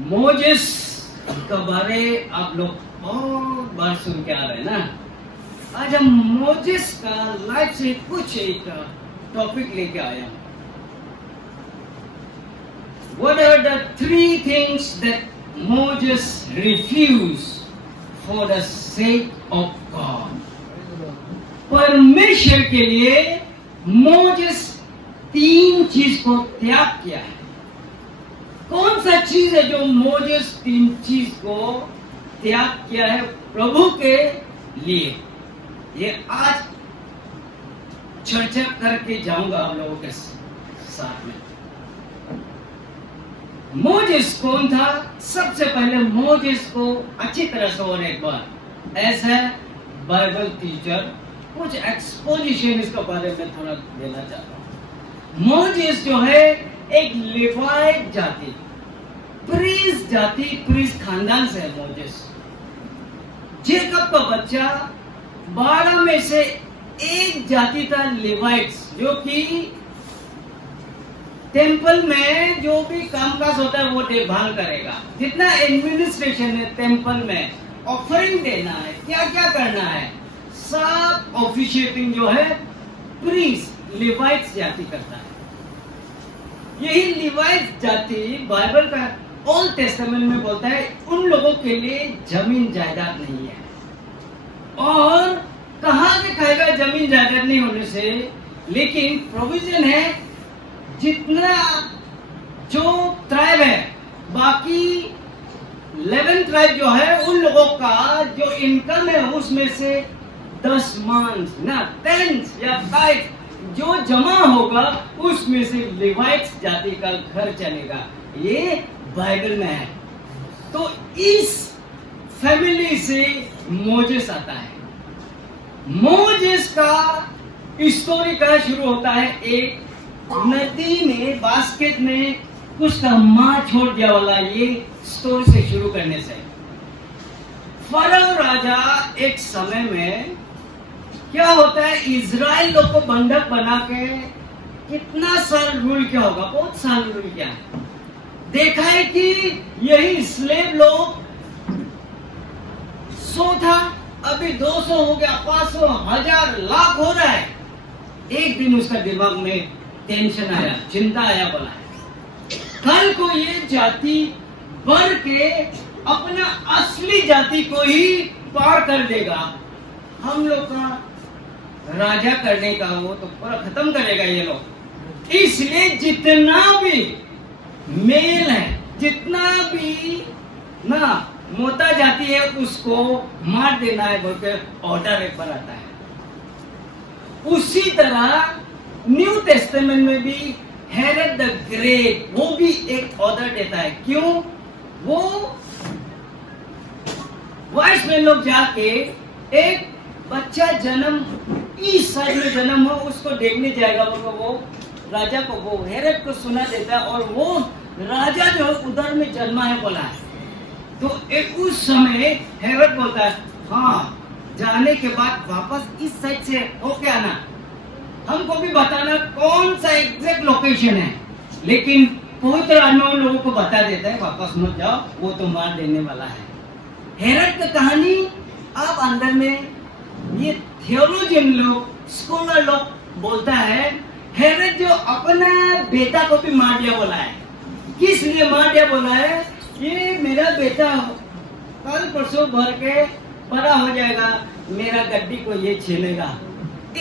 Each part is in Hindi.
मोजेस का बारे आप लोग बहुत बार सुन के आ रहे हैं ना। आज हम मोजेस का लाइफ से कुछ एक टॉपिक लेके आया हूं। What are the three things that Moses refused for the sake of God? परमेश्वर के लिए मोजेस 3 चीज को त्याग किया है। कौन सा चीज है जो मोजेस 3 चीज को त्याग किया है प्रभु के लिए? ये आज चर्चा करके जाऊंगा आप लोगों के साथ में। मोजेस कौन था? सबसे पहले मोजेस को अच्छी तरह से और एक बार ऐसा बाइबल टीचर कुछ एक्सपोजिशन इसके बारे में थोड़ा देना चाहता हूं। मोजेस जो है एक लेवाइट जाति, प्रीस्ट खानदान से है मोजेस। जेकब का बच्चा 12 में से एक जाति था लेवाइट्स, जो कि टेंपल में जो भी कामकाज होता है वो देखभाल करेगा। जितना एडमिनिस्ट्रेशन है टेंपल में, ऑफरिंग देना है, क्या क्या करना है, सब ऑफिशिएटिंग जो है प्रीस्ट लेवाइट्स जाति करता है। यही लेवाइट जाति बाइबल का ओल्ड टेस्टामेंट में बोलता है उन लोगों के लिए जमीन जायदाद नहीं है। और कहां से खाएगा जमीन जायदाद नहीं होने से? लेकिन प्रोविजन है, जितना जो ट्राइब है, बाकी 11 ट्राइब जो है उन लोगों का जो इनकम है उसमें से 10 मंथ ना 10 या 5 जो जमा होगा उसमें से लेवाइट्स जाति का घर चलेगा। ये बाइबल में है। तो इस फैमिली से मोजेस आता है। मोजेस का स्टोरी का शुरू होता है एक नदी में बास्केट में कुछ का मां छोड़ दिया वाला, ये स्टोरी से शुरू करने से। फरो राजा एक समय में क्या होता है, इजराइल लोग को बंधक बना के कितना साल रूल किया होगा, बहुत साल रूल किया है। देखा है कि यही स्लेव लोग 100 था, अभी 200 हो गया, 500, 1000, लाख हो रहा है। एक दिन उसका दिमाग में टेंशन आया, चिंता आया, बोला कल को ये जाति बढ़ के अपना असली जाति को ही पार कर देगा। हम लोग का राजा करने का वो तो पूरा खत्म करेगा ये लोग। इसलिए जितना भी मेल है, जितना भी ना मोटा जाति है उसको मार देना है बोल के ऑर्डर एक पर आता है। उसी तरह न्यू टेस्टामेंट में भी हेरोड द ग्रेट वो भी एक ऑर्डर देता है। क्यों? वो वाइस में लोग जाके एक बच्चा जन्म इस साइड में जन्म हो उसको देखने जाएगा, वो राजा को, वो हेरोड को सुना देता है और वो राजा जो है उधर में जन्मा है बोला है। तो एक उस समय हेरोड बोलता है हाँ, जाने के बाद वापस इस साइड से होके आना, हमको भी बताना कौन सा एग्जैक्ट लोकेशन है। लेकिन पवित्र आत्मा उन लोगों को बता देता है वापस मत जाओ, वो तो मार देने वाला है। हेरोड की कहानी आप अंदर में ये थियोलॉजियन लोग, स्कॉलर लोग बोलता है हेरोड जो अपना बेटा को भी मार दिया बोला है। किस लिए मार दिया बोला है? ये मेरा बेटा कल परसों भर के बड़ा हो जाएगा, मेरा गड्डी को ये छीनेगा।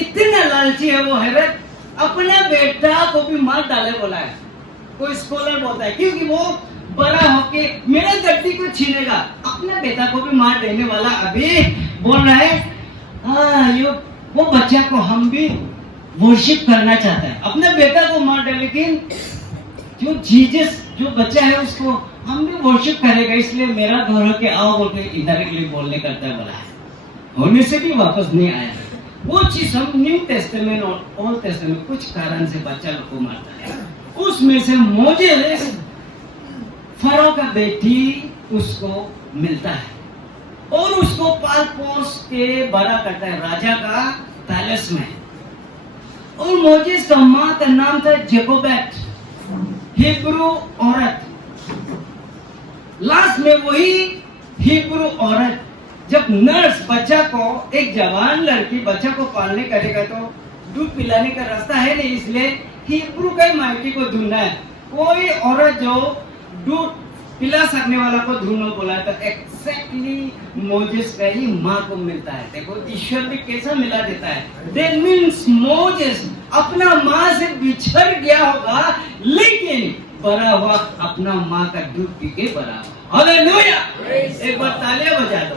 इतना लालची है वो हेरोड, अपना बेटा को भी मार डाले बोला है। कोई स्कॉलर बोलता है क्योंकि वो बड़ा होके मेरा गड्डी को छीनेगा, अपना बेटा को भी मार देने वाला। अभी बोल रहा है हाँ, ये वो बच्चा को हम भी वर्शिप करना चाहता है, अपने बेटा को मार दे, लेकिन जो जीसस जो बच्चा है उसको हम भी वर्शिप करेगा, इसलिए मेरा घर होके आओ बोल के इनडायरेक्टली बोलने करता है बोला है। होने से भी वापस नहीं आया। वो चीज हम न्यू टेस्टामेंट और ओल्ड टेस्टामेंट कुछ कारण से बच्चा लोग को मारता है। उसमें से मोजेस फरो का बेटी उसको मिलता है और उसको पाल पोस के बड़ा करता है राजा का पैलेस में। और मोजेस का माँ का नाम था जेकोबेट, हिब्रू औरत। लास्ट में वही हिब्रू औरत, जब नर्स बच्चा को, एक जवान लड़की बच्चा को पालने करेगा तो दूध पिलाने का रास्ता है नहीं, इसलिए हिब्रू का माइटी को ढूंढना है। कोई औरत जो दूध पिला सकने वाला को ढूंढो बोला तो एक्जैक्टली मोजेस का ही माँ को मिलता है। देखो ईश्वर भी कैसा मिला देता है। That means मोजेस अपना माँ से बिछड़ गया होगा, लेकिन बड़ा हुआ अपना माँ का दूध पी के बड़ा हुआ। हालेलुया! एक बार तालियां बजा दो।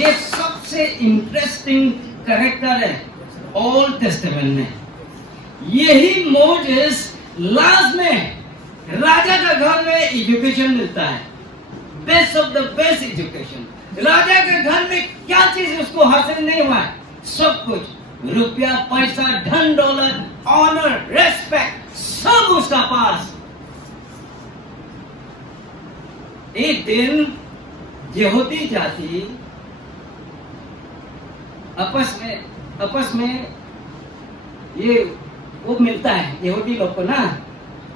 ये सबसे इंटरेस्टिंग कैरेक्टर है ओल्ड टेस्टामेंट में। यही मोजेस लास्ट में राजा का घर में एजुकेशन मिलता है, best of the best education. राजा के घर में क्या चीज उसको हासिल नहीं हुआ है? सब कुछ, रुपया, पैसा, धन दौलत, ऑनर, रेस्पेक्ट, सब उसका पास। एक दिन यहूदी जाति आपस में ये वो मिलता है यहूदी लोग को ना।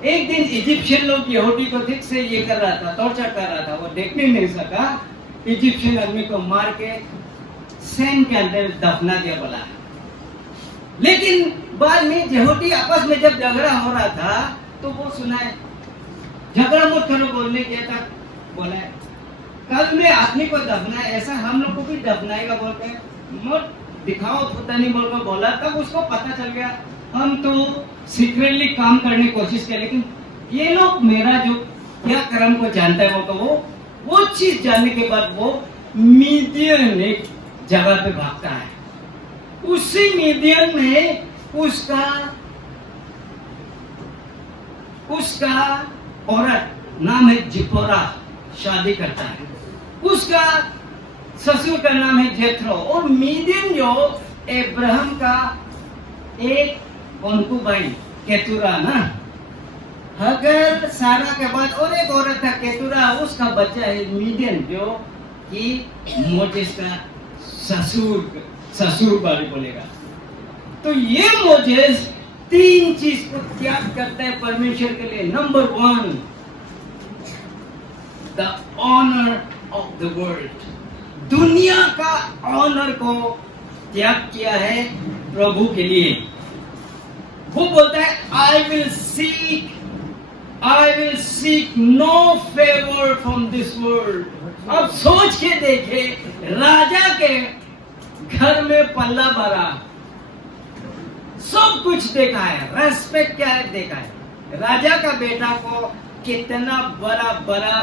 एक दिन इजिप्शियन लोग यहूदी को ठीक से ये कर रहा था, टॉर्चर कर रहा था। वो देखने नहीं सका, इजिप्शियन आदमी को मार के सैंड के अंदर दफना दिया बोला। लेकिन बाद में यहूदी आपस में जब झगड़ा हो रहा था तो वो सुना है, झगड़ा मत करो बोलने किया था, बोला है कल में आदमी को दफना है, ऐसा हम लोग को भी दफनाएगा बोलते हैं, मत दिखाओ पता नहीं बोल कर बोला। तब उसको पता चल गया हम तो सीक्रेटली काम करने की कोशिश किया, लेकिन ये लोग मेरा जो क्या कर्म को जानता है वो चीज जानने के बाद वो मीडियन एक जगह पे भागता है। उसी मीडियन में उसका औरत नाम है जिपोरा शादी करता है। उसका ससुर का नाम है जेथरो। और मीडियन जो अब्राहम का एक कंकुबाइन केतुरा ना, हगर सारा के बाद और एक औरत था केतुरा, उसका बच्चा है मीडियन जो कि मोजेस का ससुर बारे बोलेगा। तो ये मोजेस तीन चीज को त्याग करता है परमेश्वर के लिए। Number 1, the honour of the world, दुनिया का ऑनर को त्याग किया है प्रभु के लिए। वो बोलता है I will seek no favour from this world. अब सोच के देखे, राजा के घर में पल्ला भरा, सब कुछ देखा है, रेस्पेक्ट क्या है देखा है। राजा का बेटा को कितना बड़ा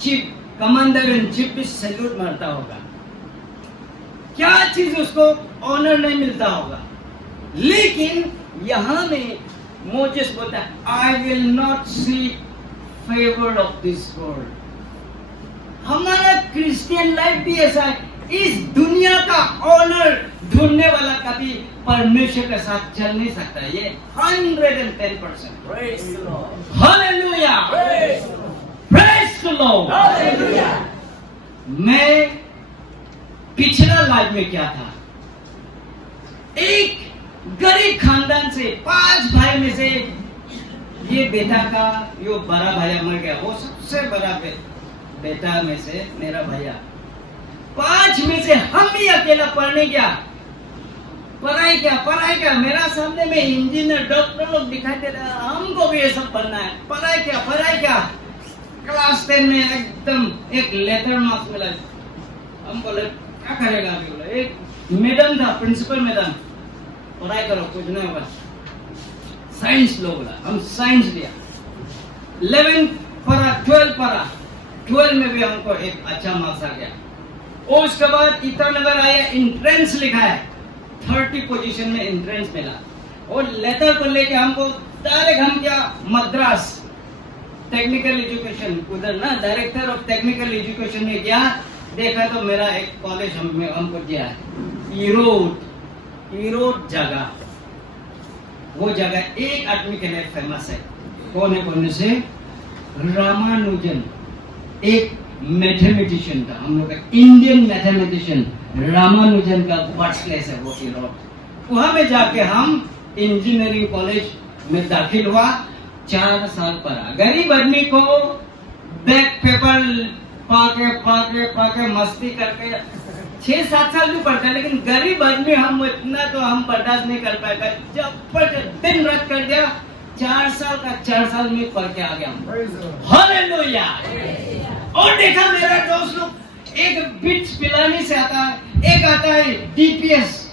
चीफ कमांडर इन चीफ भी सैल्यूट मारता होगा, क्या चीज उसको ऑनर नहीं मिलता होगा। लेकिन यहां में मोजेस बोलता है I will not seek favour of this world. हमारा क्रिश्चियन लाइफ भी ऐसा है, इस दुनिया का ऑनर ढूंढने वाला कभी परमेश्वर के साथ चल नहीं सकता। ये 110%। Hallelujah, praise the Lord. मैं पिछला लाइफ में क्या था, एक गरीब खानदान से 5 भाई में से ये बेटा का यो बड़ा भैया मर गया, वो सबसे बड़ा बेटा में से मेरा भैया। 5 में से हम ही अकेला पढ़ने गया, पढ़ाई क्या मेरा सामने में इंजीनियर डॉक्टर लोग दिखाई दे रहा है, हमको भी ये सब पढ़ना है। पढ़ाई क्या क्लास 10 में एकदम एक लेटर मार्क्स मिला। हम बोले क्या करेगा अभी? बोले एक मैडम था, प्रिंसिपल मैडम, पढ़ाई करो कुछ नहीं होगा, साइंस लो बोला। हम साइंस लिया, 11 पढ़ा, 12 पढ़ा, 12 में भी हमको एक अच्छा मार्क्स आ गया। और उसके बाद ईटानगर आया, एंट्रेंस लिखा है, 30 पोजीशन में एंट्रेंस मिला। और लेटर को लेके हमको डायरेक्ट हम क्या मद्रास टेक्निकल एजुकेशन, उधर ना डायरेक्टर ऑफ टेक्निकल एजुकेशन में गया, देखा तो मेरा एक कॉलेज हमको दिया है, ईरोड जगह। वो जगह एक आदमी के लिए फेमस है। कौन से? रामानुजन, एक मैथमेटिशियन था, हम लोग का इंडियन मैथमेटिशियन रामानुजन का बर्थ प्लेस है वो ईरोड। वहां में जाके हम इंजीनियरिंग कॉलेज में दाखिल हुआ, 4 साल पढ़ा। गरीब आदमी को बैग पेपर पाके मस्ती करके 6-7 साल भी पढ़ता है, लेकिन गरीब आदमी हम इतना तो हम बर्दाश्त नहीं कर पाएगा। जब दिन रात कर दिया, 4 साल में पढ़ के आ गया हम। हालेलुया। और देखा मेरा दोस्त लोग, एक बिट्स पिलानी से आता है, एक आता है DPS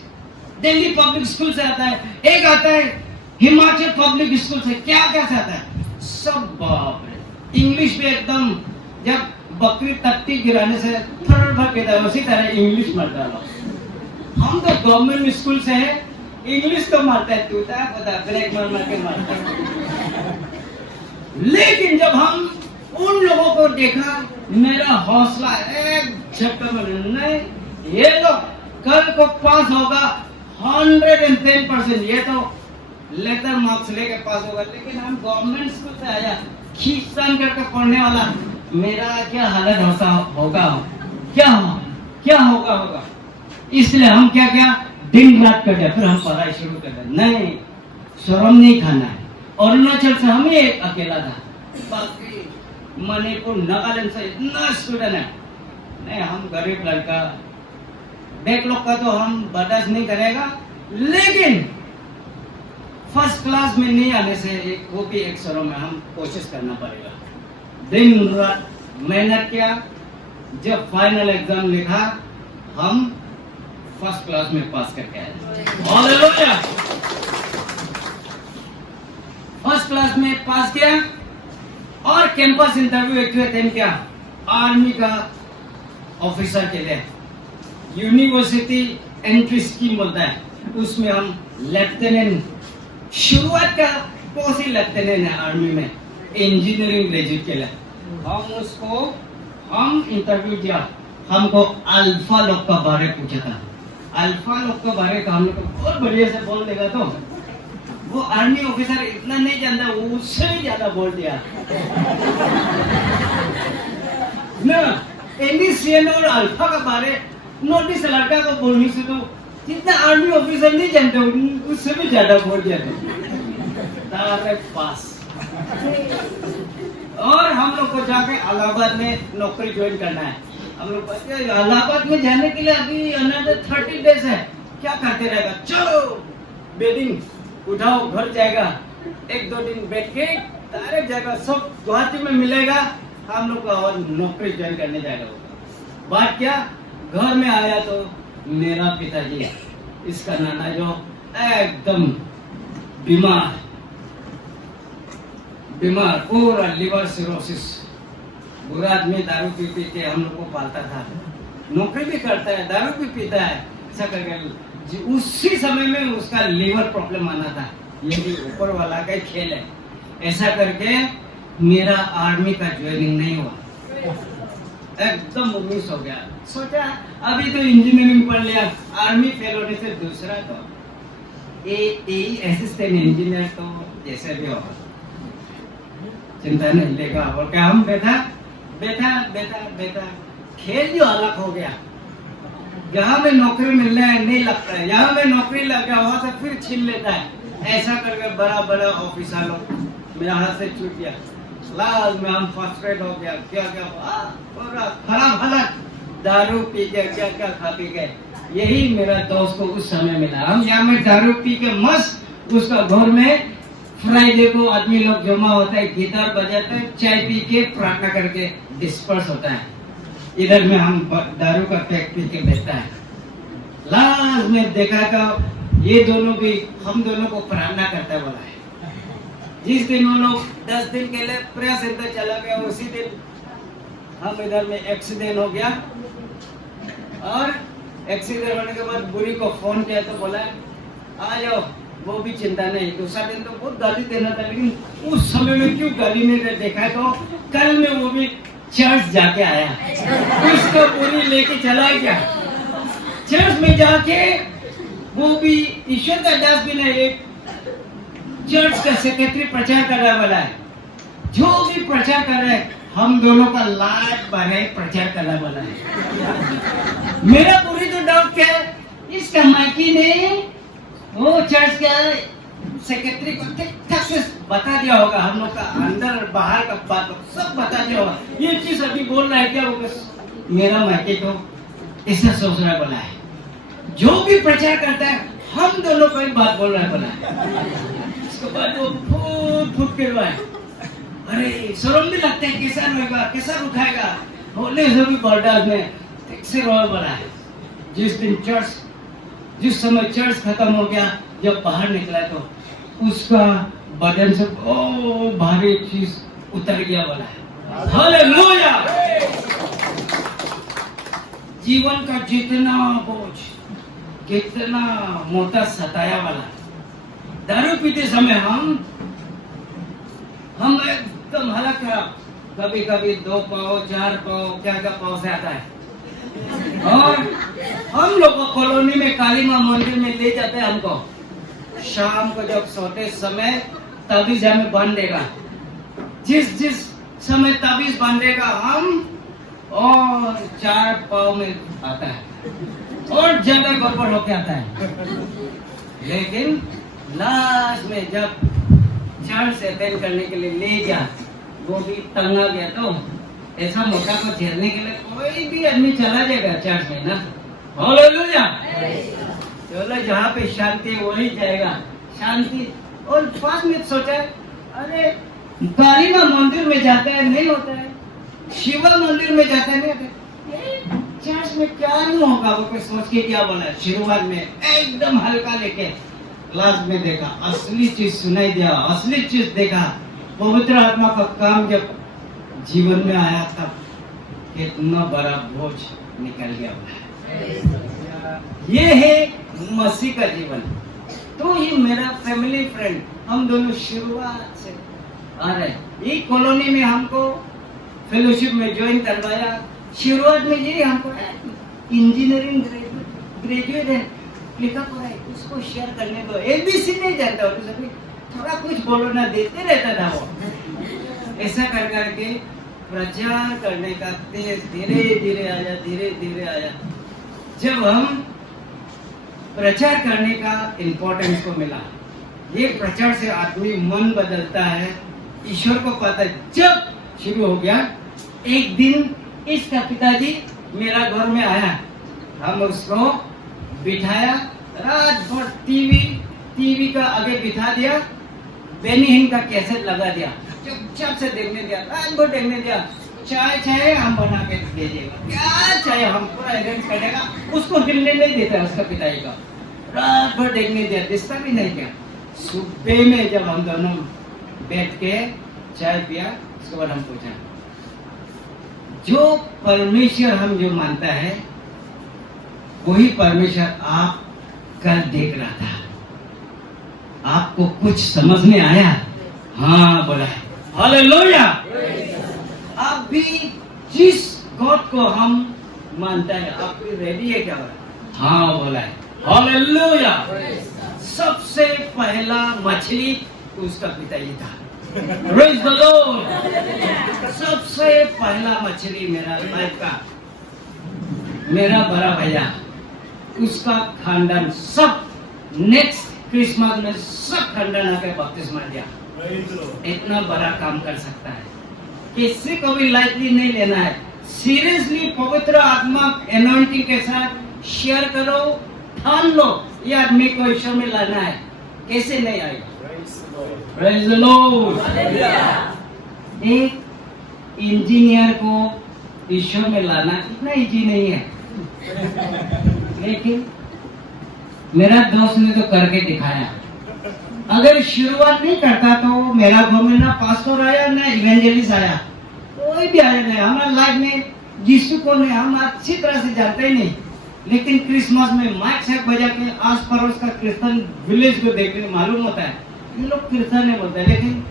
दिल्ली पब्लिक स्कूल से आता है, एक आता है हिमाचल पब्लिक स्कूल से, क्या से आता है सब। बाप रे, इंग्लिश में एकदम जब बकरी तत्ती गिराने से फर देता है, उसी तरह इंग्लिश मारता है। हम तो गवर्नमेंट स्कूल से है, इंग्लिश तो मारता है, तू पता ब्रेक मार के मारता है। लेकिन जब हम उन लोगों को देखा, मेरा हौसला एक झटके में, नहीं ये लोग कल को पास होगा 110%, ये तो लेटर मार्क्स लेके पास होगा। लेकिन हम गवर्नमेंट स्कूल से आया, खींचतान करके पढ़ने वाला, मेरा क्या हालत होगा, क्या होगा। इसलिए हम क्या दिन रात कर दिया, फिर हम पढ़ाई शुरू कर दिया। नहीं, शर्म नहीं खाना है। अरुणाचल से हम ही एक अकेला था, बाकी मणिपुर नागालैंड से इतना स्टूडेंट है। नहीं, हम गरीब लड़का, बैक लोग का तो हम बर्दाश्त नहीं करेगा। लेकिन फर्स्ट क्लास में नहीं आने से वो भी एक शर्म है, हम कोशिश करना पड़ेगा। दिन रात मेहनत किया, जब फाइनल एग्जाम लिखा, हम फर्स्ट क्लास में पास करके आए। हालेलुया। फर्स्ट क्लास में पास किया और कैंपस इंटरव्यू एक अटेंड किया आर्मी का ऑफिसर के लिए। यूनिवर्सिटी एंट्री स्कीम बोलता है, उसमें हम लेफ्टिनेंट, शुरुआत का पोस्ट ही लेफ्टिनेंट है आर्मी में, इंजीनियरिंग ग्रेजुएट के लिए। हम इंटरव्यू दिया, हमको अल्फा लोग का बारे पूछा था। अल्फा लोग का बारे का हम लोग को बहुत बढ़िया से बोल देगा, तो वो आर्मी ऑफिसर इतना नहीं जानता, वो उससे भी ज्यादा बोल दिया ना। NDCN और अल्फा का बारे नोटिस लड़का को बोलने से तो जितना आर्मी ऑफिसर नहीं जानते, उससे भी ज्यादा बोल दिया था। पास। और हम लोग को जाके इलाहाबाद में नौकरी ज्वाइन करना है। हम लोग इलाहाबाद में जाने के लिए अभी अनदर 30 डेज है, क्या करते रहेगा, चलो बेडिंग उठाओ, घर जाएगा, 1-2 दिन बैठ के डायरेक्ट जाएगा, सब गुवाहाटी में मिलेगा, हम लोग का और नौकरी ज्वाइन करने जाएगा। बात क्या, घर में आया तो मेरा पिताजी, इसका नाना जो एकदम बीमार, पूरा लिवर सिरोसिस, बुरा आदमी, दारू पी के हम लोग को पालता था, नौकरी भी करता है, दारू भी पीता है, ऐसा करके उसी समय में उसका लीवर प्रॉब्लम आना था। ये भी ऊपर वाला का खेल है। ऐसा करके मेरा आर्मी का ज्वाइनिंग नहीं हुआ, एकदम मिस हो गया। सोचा अभी तो इंजीनियरिंग पढ़ लिया, आर्मी फेल होने से दूसरा तो असिस्टेंट इंजीनियर, तो जैसे भी होगा चिंता नहीं लेगा। और क्या, हम बेटा खेल जो अलग हो गया। यहाँ में नौकरी मिलना है नहीं लगता है, यहाँ में नौकरी लग गया, वहां से फिर छीन लेता है। ऐसा करके बड़ा ऑफिसर लोग मेरा हाथ से छूट गया। लास्ट में हम फ्रस्ट्रेट हो गया, क्या पूरा खराब हालत, दारू पी के क्या खा पी के। यही मेरा दोस्त को उस समय मिला। हम यहाँ में दारू पी के मस्त, उसका घर में फ्राइडे को आदमी लोग जमा होता है, गिटार बजाते हैं, चाय पी के प्रार्थना करके डिस्पर्स होता है। इधर में हम दारू का पैक पी के बैठता है। लास्ट में देखा था ये दोनों भी हम दोनों को प्रार्थना करता बोला है। जिस दिन वो लोग 10 दिन के लिए प्रेयर सेंटर चला गया, उसी दिन हम इधर में एक्सीडेंट हो गया। और एक्सीडेंट होने के बाद बुरी को फोन किया तो बोला आ जाओ, वो भी चिंता नहीं। दूसरा दिन तो बहुत गाली देना था, लेकिन उस समय में क्यों गाली नहीं देखा, तो कल में वो भी चर्च जाके आया, उसको पूरी लेके चला गया। चर्च में जाके वो भी ईश्वर का दास भी नहीं, एक चर्च का सेक्रेटरी प्रचार कर रहा वाला है, जो भी प्रचार कर रहे हैं हम दोनों का लाट बारे प्रचार करने वाला है। मेरा पूरी तो डाउट क्या है, इसका माइकी ने वो चर्च का सेक्रेटरी को ठीक ठाक से प्रोसेस बता दिया होगा, हम लोग का अंदर बाहर का बात सब बता दिया होगा। ये चीज अभी बोल रहा है क्या वो, मेरा मायके तो ऐसा सोच रहा है बोला है, जो भी प्रचार करता है हम दोनों को ही बात बोल रहा है बोला है। उसके बाद वो फूट फूट के रोए, अरे शर्म भी लगता है, कैसा रोएगा, कैसा उठाएगा, बोले से भी बर्दाश्त में कैसे रोए बोला है। जिस समय चर्च खत्म हो गया, जब बाहर निकला तो उसका बदन से बहुत भारी चीज उतर गया बोला है। हालेलुया। जीवन का जितना बोझ, कितना मोटा सताया वाला, दारू पीते समय हम एकदम हालत खराब, कभी कभी 2 पाव 4 पाव क्या पाव से आता है। और हम लोग को कॉलोनी में काली माँ मंदिर में ले जाते हैं हमको, शाम को जब सोते समय ताबीज हमें बांध देगा, जिस समय ताबीज बांधेगा हम, और 4 पाव में आता है और ज्यादा गड़बड़ होके आता है। लेकिन लास्ट में जब चर्च अटेंड करने के लिए ले जा, वो भी तंगा गया, तो ऐसा मोटा को झेलने के लिए कोई भी आदमी चला जाएगा चर्च में ना। हालेलुया। चलो जहाँ पे शांति है वही जाएगा, शांति। और 5 मिनट सोचा, अरे काली माँ मंदिर में जाता है नहीं होता है, शिवा मंदिर में जाता है नहीं होता है, चर्च में क्या नहीं होगा, वो सोच के क्या बोला। शुरुआत में एकदम हल्का लेके लास्ट में देखा, असली चीज सुनाई दिया, असली चीज देखा, पवित्र आत्मा का काम जब जीवन में आया तब कितना बड़ा बोझ निकल गया। ये है मसीह का जीवन। तो ये मेरा फैमिली फ्रेंड, हम दोनों शुरुआत से आ रहे। ये कॉलोनी में हमको फेलोशिप में ज्वाइन करवाया। शुरुआत में ये हमको इंजीनियरिंग ग्रेजुएट है, लिखा पढ़ा है, उसको शेयर करने को ABC नहीं जानता, तो सभी थोड़ा कुछ बोलो ना देते रहता था वो। ऐसा कर करके प्रचार करने का तेज धीरे धीरे आया। जब हम प्रचार करने का इम्पोर्टेंस को मिला, ये प्रचार से आदमी मन बदलता है, ईश्वर को पता है। जब शुरू हो गया, एक दिन इसका पिताजी मेरा घर में आया, हम उसको बिठाया, रात भर टीवी का आगे बिठा दिया, बेनी हिन का कैसेट लगा दिया, चुपचाप से देखने दिया, रात भर देखने दिया। चाय हम बना के दे देगा, क्या चाय हम पूरा अरेंज करेगा, उसको हिलने नहीं देता उसका पिताजी का। रात भर देखने दिया, दिखता भी नहीं क्या। सुबह में जब हम दोनों बैठ के चाय पिया, उसके बाद हम पूछा, जो परमेश्वर हम जो मानता है वही परमेश्वर आप कल देख रहा था, आपको कुछ समझ में आया? हाँ बोला है। हालेलुया। आप भी जिस गॉड को हम मानता है, आप भी रेडी है क्या? हाँ बोला है। हालेलुया। सबसे पहला मछली उसका पिताजी था। Praise the Lord. सबसे पहला मछली मेरा लाइफ का, मेरा बड़ा भैया, उसका खानदान सब नेक्स्ट क्रिसमस में सब खानदान आके बपतिस्मा दिया। इतना बड़ा काम कर सकता है, किसी को भी लाइटली नहीं लेना है, सीरियसली पवित्र आत्मा एनॉइंटिंग के साथ शेयर करो, ठान लो ये आदमी को ईश्वर में लाना है, कैसे नहीं आएगा? Praise the Lord. एक इंजीनियर को ईश्वर में लाना इतना इजी नहीं है, लेकिन मेरा दोस्त ने तो करके दिखाया। अगर शुरुआत नहीं करता तो मेरा घर में ना पास्टर आया ना इवेंजलिस्ट आया, कोई भी आया नहीं। हमारा लाइफ में यीशु को नहीं हम अच्छी तरह से जानते ही नहीं, लेकिन क्रिसमस में माइक शैक बजा के आस पड़ोस का क्रिश्चियन विलेज को देखने मालूम होता है ये लोग क्रिश्चियन है बोलते हैं, लेकिन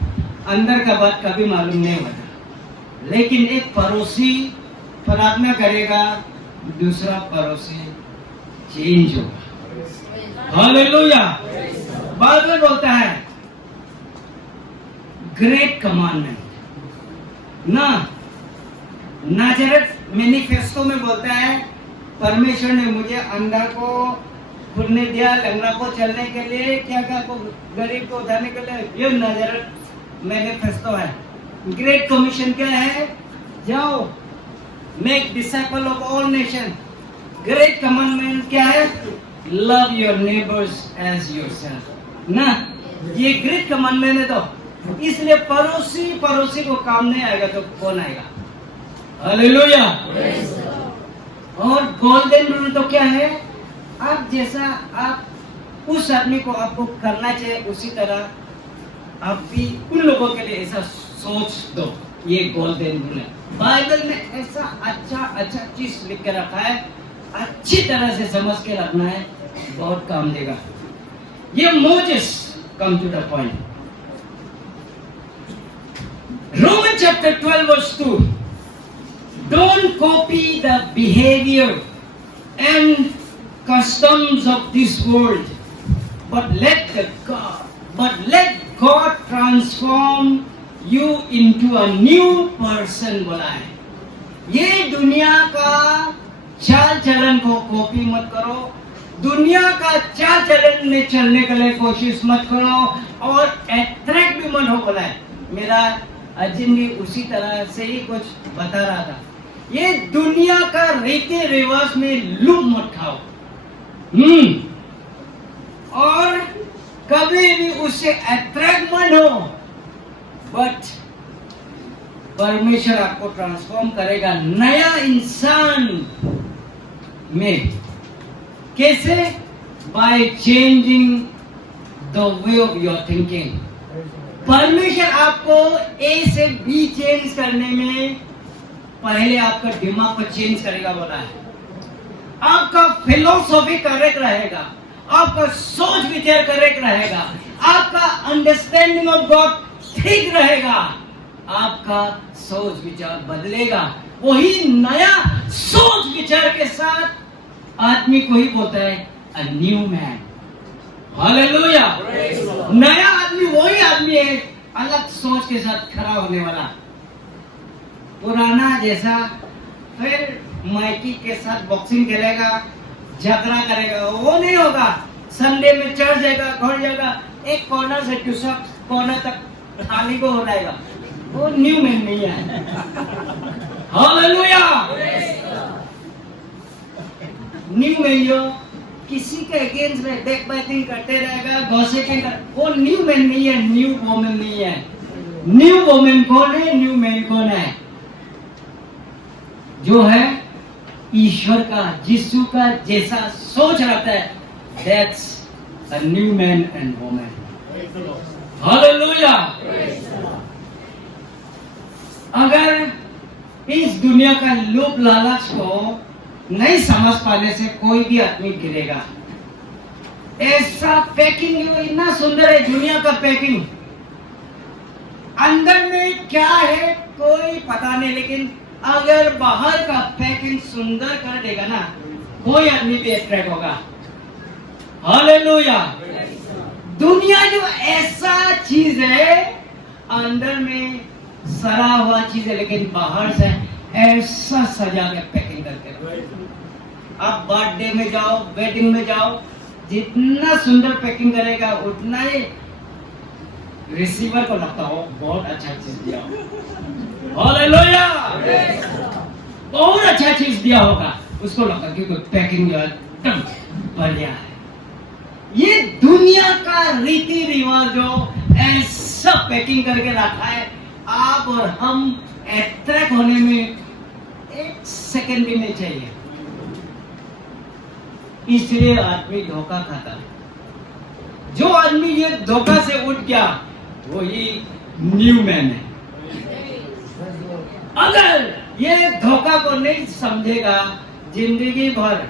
अंदर का बात कभी मालूम नहीं होता। लेकिन एक पड़ोसी प्रार्थना करेगा, दूसरा पड़ोसी चेंज होगा। हालेलुया। बाइबल बोलता है ग्रेट कमांडमेंट ना, नाजरत मैनिफेस्टो में बोलता है परमेश्वर ने मुझे अंधा को खुलने दिया, लंगड़ा को चलने के लिए, क्या क्या को गरीब को उठाने के लिए। ये नजरत मैनिफेस्टो है। ग्रेट कमीशन क्या है? जाओ, make disciple of all nation. Great commandment क्या है? Love your neighbours as yourself ना। ये ग्रेट कमांडमेंट है। तो इसलिए पड़ोसी को काम नहीं आएगा तो कौन आएगा? हालेलुया। और गोल्डन रूल तो क्या है? आप जैसा आप उस आदमी को आपको करना चाहिए, उसी तरह आप भी उन लोगों के लिए ऐसा सोच दो। ये गोल्डन रूल है। बाइबल में ऐसा अच्छा चीज लिख के रखा है, अच्छी तरह से समझ के रखना है, बहुत काम देगा। ये Moses come to the point. Romans chapter 12 verse 2. Don't copy the behavior and customs of this world, but let God transform you into a new person। बोला है, ये दुनिया का चाल चलन को कॉपी मत करो, दुनिया का चाल चलन में चलने के लिए कोशिश मत करो, और अट्रैक्ट भी मत हो। बोला है, मेरा अजिन भी उसी तरह से ही कुछ बता रहा था। ये दुनिया का रीति रिवाज में लूप मत खाओ, और कभी भी उससे अट्रैक्ट मत हो। बट परमेश्वर आपको ट्रांसफॉर्म करेगा नया इंसान में। कैसे? By changing the way of your thinking. परमेश्वर आपको ए से बी चेंज करने में पहले आपका दिमाग को चेंज करेगा। बोला है, आपका फिलोसॉफी करेक्ट रहेगा, आपका सोच विचार करेक्ट रहेगा, आपका अंडरस्टैंडिंग ऑफ गॉड ठीक रहेगा, आपका सोच विचार बदलेगा। वही नया सोच विचार के साथ आदमी को ही बोलता है अ न्यू मैन। हालेलुया। नया आदमी वही आदमी है, अलग सोच के साथ खड़ा होने वाला। पुराना जैसा फिर माइकी के साथ बॉक्सिंग खेलेगा, झगड़ा करेगा, वो नहीं होगा। संडे में चढ़ जाएगा, घर जाएगा, एक कॉर्नर से दूसरा कॉर्नर तक थाली को उड़ाएगा, वो न्यू मैन नहीं है। हालेलुया। न्यू मैन जो किसी के अगेंस्ट में बैक बाइटिंग करते रहेगा, गॉसिपिंग कर, वो न्यू मैन नहीं है, न्यू वुमन नहीं है। न्यू वुमन कौन है? न्यू मैन कौन है? जो है ईश्वर का, यीशु का जैसा सोच रखता है, that's a new man and woman. Hallelujah. अगर इस दुनिया का लोभ लालच को नहीं समझ पाने से कोई भी आदमी गिरेगा। ऐसा पैकिंग इतना सुंदर है दुनिया का पैकिंग, अंदर में क्या है कोई पता नहीं, लेकिन अगर बाहर का पैकिंग सुंदर कर देगा ना, कोई आदमी भी अट्रैक्ट होगा। हालेलुया। दुनिया जो ऐसा चीज है, अंदर में सड़ा हुआ चीज है, लेकिन बाहर से ऐसा सजा के पैकिंग करके। आप बर्थडे में जाओ, वेडिंग में जाओ, जितना सुंदर पैकिंग करेगा उतना ही रिसीवर को लगता हो बहुत अच्छा चीज दिया होगा। हालेलुया। बहुत अच्छा चीज दिया होगा उसको लगता, क्योंकि पैकिंग जो एकदम बढ़िया है। ये दुनिया का रीति रिवाज जो ऐसा पैकिंग करके रखा है, आप और हम अट्रैक्ट होने में एक सेकंड भी नहीं चाहिए। इसलिए आदमी धोखा खाता है। जो आदमी ये धोखा से उठ गया वही न्यू मैन है। अगर ये धोखा को नहीं समझेगा, जिंदगी भर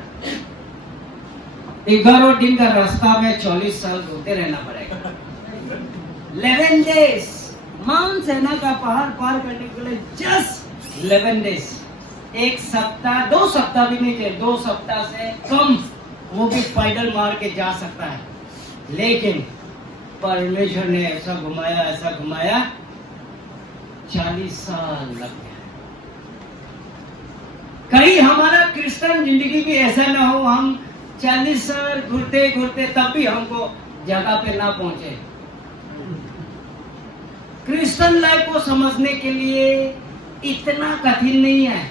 11 दिन का रास्ता में 40 साल धोते रहना पड़ेगा। 11 डेज माउंट सेना का पहाड़ पार करने के लिए जस्ट 11 डेज, एक सप्ताह, 2 सप्ताह भी नहीं थे, 2 सप्ताह से कम वो भी पैदल मार के जा सकता है। लेकिन परमेश्वर ने ऐसा घुमाया 40 साल लग गया। कहीं हमारा क्रिश्चियन जिंदगी भी ऐसा ना हो, हम 40 साल घूरते घूरते तब भी हमको जगह पे ना पहुंचे। क्रिश्चियन लाइफ को समझने के लिए इतना कठिन नहीं है,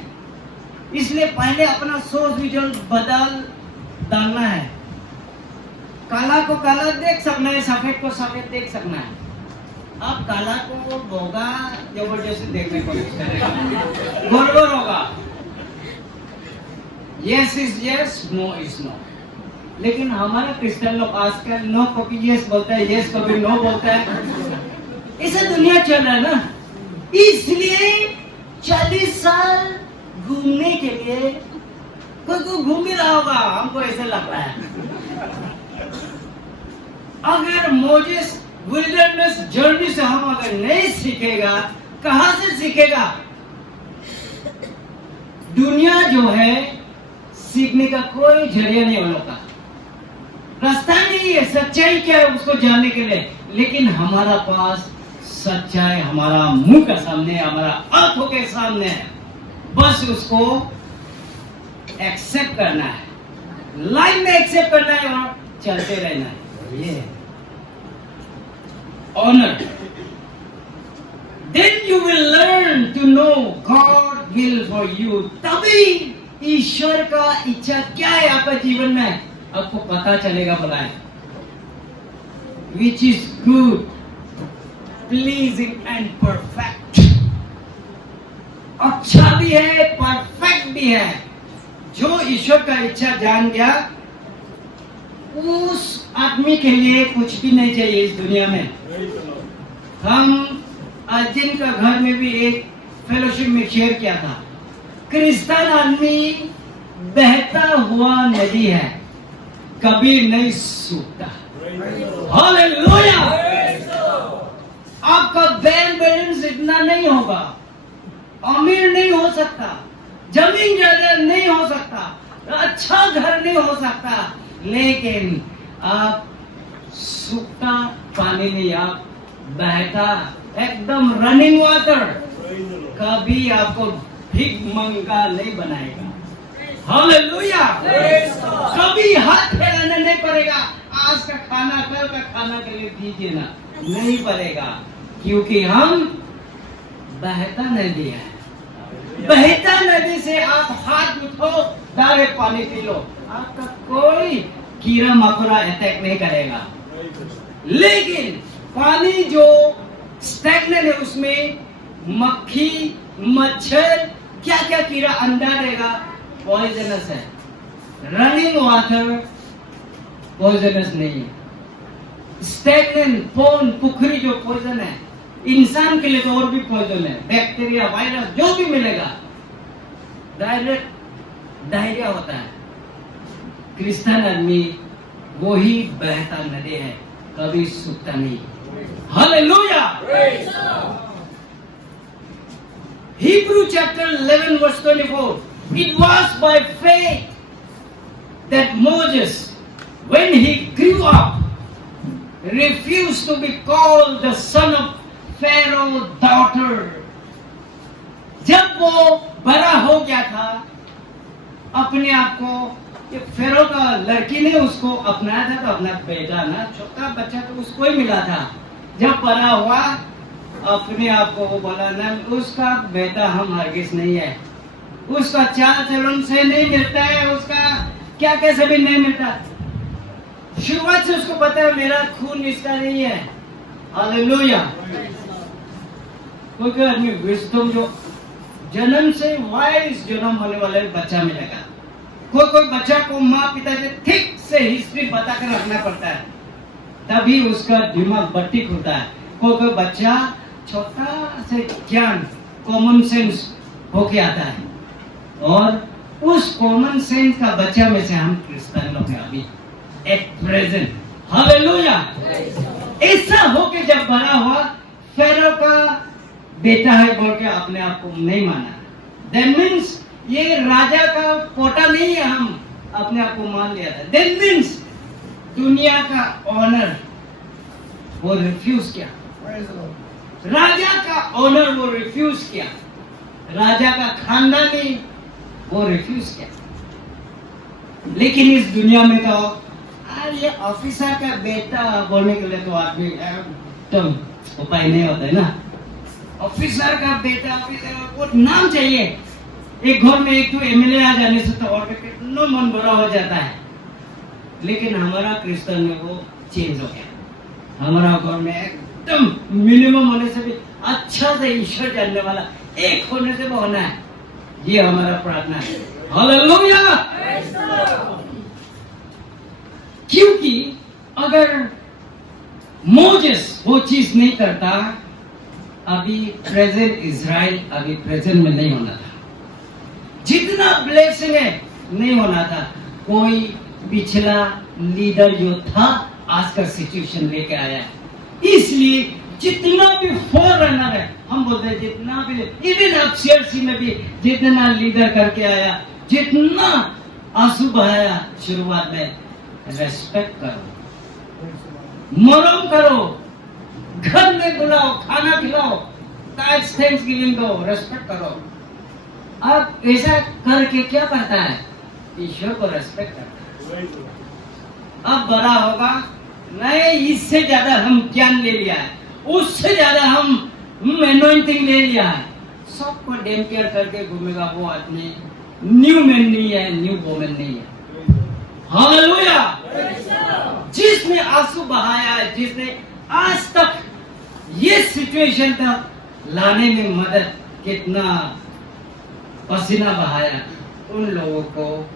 इसलिए पहले अपना सोच विजन बदल डालना है। काला को काला देख सकना है, सफेद को सफेद देख सकना है। अब काला को होगा जबरदस्ती देखने को करेगा, गोल गोल होगा, yes is yes, no is no. लेकिन हमारा क्रिश्चियन लोग आजकल नो को भी यस बोलता है, यस को भी नो बोलता है। ऐसा दुनिया चल रहा है ना, इसलिए 40 साल घूमने के लिए कोई घूम ही रहा होगा, हमको ऐसा लग रहा है। अगर मोजेस विल्डरनेस जर्नी से हम अगर नहीं सीखेगा, कहां से सीखेगा? दुनिया जो है सीखने का कोई जरिया नहीं होता, रास्ता नहीं है, सच्चाई क्या है उसको जानने के लिए। लेकिन हमारा पास सच्चाई हमारा मुंह के सामने, हमारा आंखों के सामने है, बस उसको एक्सेप्ट करना है, लाइफ में एक्सेप्ट करना है और चलते रहना है। ये honour, then you will learn to know God will for you. तभी ईश्वर का इच्छा क्या है आपके जीवन में आपको पता चलेगा। बताएं, which is good, pleasing and perfect. अच्छा भी है, परफेक्ट भी है। जो ईश्वर का इच्छा जान गया, उस आदमी के लिए कुछ भी नहीं चाहिए इस दुनिया में। हम आज जिनका घर में भी एक फेलोशिप में शेयर किया था, क्रिश्चियन आदमी बहता हुआ नदी है, कभी नहीं सूखता। हालेलुया। आपका बैंक बैलेंस इतना नहीं होगा, अमीर नहीं हो सकता, जमीन जायदाद नहीं हो सकता, अच्छा घर नहीं हो सकता, लेकिन आप सूखता पानी नहीं, आप बहता एकदम रनिंग वाटर, कभी आपको भीख मंगा नहीं बनाएगा। हालेलुया। कभी हाथ फैलाना नहीं पड़ेगा, आज का खाना कल का खाना के लिए दीजिए ना, नहीं पड़ेगा, क्योंकि हम बहता नदी है। बहता नदी से आप हाथ उठो, डायरेक्ट पानी पी लो, आपका कोई कीड़ा मकोड़ा अटैक नहीं करेगा। लेकिन पानी जो स्टैग्नेंट है, उसमें मक्खी, मच्छर, क्या क्या कीड़ा अंडा देगा, पॉइजनस है। रनिंग वाटर पॉइजनस नहीं है। स्टैग्नेंट पोन पुखरी जो पॉइजन है, इंसान के लिए तो और भी पॉइजन है, बैक्टीरिया वायरस जो भी मिलेगा, डायरेक्ट डायरिया होता है। क्रिश्चियन आदमी वही बहता नदी है, कभी सूखता नहीं। Hallelujah. Hebrew chapter 11 verse 24. It was by faith that Moses, when he grew up, refused to be called the son of Pharaoh's daughter. जब वो बड़ा हो गया था, अपने आप को फेरो का लड़की ने उसको अपनाया था, तो अपना बेटा ना, छोटा बच्चा तो उसको ही मिला था। जब बड़ा हुआ, अपने आप को वो बोला ना, उसका बेटा हम हरगिज नहीं है, उसका चाल चलन से नहीं मिलता है, उसका क्या कैसे भी नहीं मिलता। शुरुआत से उसको पता है मेरा खून इसका नहीं है। हालेलुया। कोई आदमी विजडम जो जन्म से वाइज जन्म होने वाले बच्चा मिलेगा। कोई बच्चा को माँ पिता से ठीक से हिस्ट्री बताकर रखना पड़ता है, तभी उसका दिमाग बट्टी खुलता है। कोई बच्चा छोटा से ज्ञान, कॉमन सेंस होके आता है, और उस कॉमन सेंस का बच्चा में से हम क्रिश्चियन लोग हैं अभी एट प्रेजेंट। हालेलुया। ऐसा होके जब बड़ा हुआ, फेरो का बेटा है बोल के अपने आप को नहीं माना। That means ये राजा का पोता नहीं है, हम अपने आप को मान लिया था। That means दुनिया का ऑनर वो रिफ्यूज किया, राजा का ऑनर वो रिफ्यूज किया, राजा का खानदानी वो रिफ्यूज किया। लेकिन इस दुनिया में तो ये ऑफिसर का बेटा बोलने के लिए तो आदमी एकदम उपाय नहीं होता है ना। ऑफिसर का बेटा, ऑफिसर को नाम चाहिए। एक घर में एक तो एमएलए आ जाने से तो और कितना मन बुरा हो जाता है। लेकिन हमारा क्रिश्चियन में वो चेंज हो गया। हमारा घर में एकदम मिनिमम होने से भी अच्छा से ईश्वर जानने वाला एक होने से वो होना है। ये हमारा प्रार्थना है। हालेलुया। क्योंकि अगर मोजेस वो चीज नहीं करता, अभी प्रेजेंट इजराइल अभी प्रेजेंट में नहीं होना था। जितना ब्लेसिंग है नहीं होना था। कोई पिछला लीडर जो था आज का सिचुएशन लेके आया है। इसलिए जितना भी फॉररनर है, हम बोलते हैं जितना भी, इवन अब सीआरसी में भी जितना लीडर करके आया, जितना आंसू बहाया शुरुआत में, रेस्पेक्ट करो, मरम करो, घर में बुलाओ, खाना खिलाओ, थैंक्सगिविंग दो, रेस्पेक्ट करो। अब ऐसा करके क्या करता है? ईश्वर को रेस्पेक्ट करता है। अब बड़ा होगा नहीं, इससे ज्यादा हम ज्ञान ले लिया है, उससे ज्यादा हम एनॉइंटिंग ले लिया है, सबको डेम केयर करके घूमेगा। वो आदमी न्यू मैन नहीं है, न्यू वुमन नहीं है। हालेलुया। जिसने आंसू बहाया, जिसने आज तक ये सिचुएशन तक लाने में मदद, कितना पसीना बहाया, उन लोगों को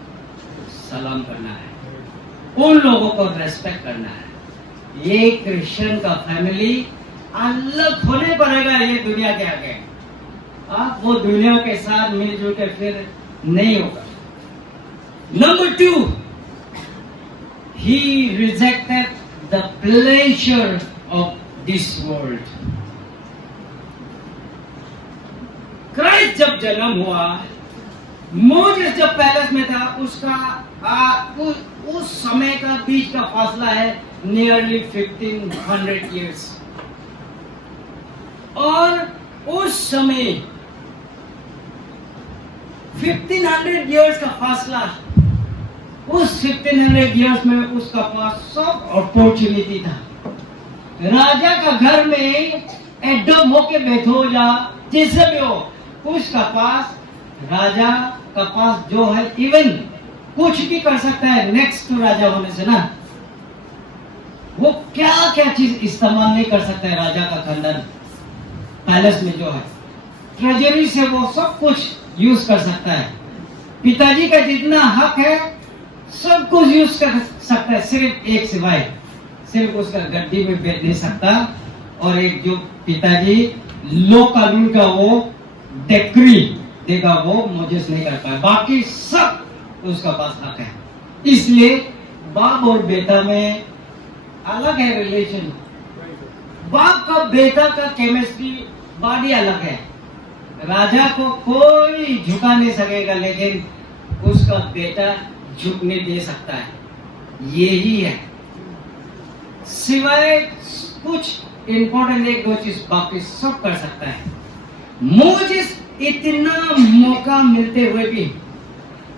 सलाम करना है, उन लोगों को रेस्पेक्ट करना है। ये क्रिश्चियन का फैमिली अलग होने पड़ेगा ये दुनिया के आगे। आप वो दुनिया के साथ मिलजुल के फिर नहीं होगा। Number 2, he rejected the pleasure of this world. Christ जब जन्म हुआ, मोजेस जब पैलेस में था, उसका उस समय का बीच का फासला है नियरली 1500 years। और उस समय 1500 years का फासला, उस 1500 years में उसका पास सब अपॉर्चुनिटी था। राजा का घर में एकदम होके बैठो या जैसे भी हो, उसका पास, राजा का पास जो है, इवन कुछ भी कर सकता है नेक्स्ट टू राजा होने से ना। वो क्या क्या चीज इस्तेमाल नहीं कर सकता है राजा का खानदान पैलेस में जो है। ट्रेजरी से वो सब कुछ यूज कर सकता है। पिताजी का जितना हक है सब कुछ यूज कर सकता है, सिर्फ एक सिवाय, सिर्फ उसका गद्दी में बैठ नहीं सकता। और एक जो पिताजी लो कानून का वो डिक्री देगा, वो मोजेस नहीं कर पाए। बाकी सब उसका पास हक है। इसलिए बाप और बेटा में अलग है रिलेशन। बाप का बेटा का केमिस्ट्री बॉडी अलग है। राजा को कोई झुका नहीं सकेगा, लेकिन उसका बेटा झुकने दे सकता है। यही है, सिवाय कुछ इंपॉर्टेंट एक दो चीज बाकी सब कर सकता है। मोजेस इतना मौका मिलते हुए भी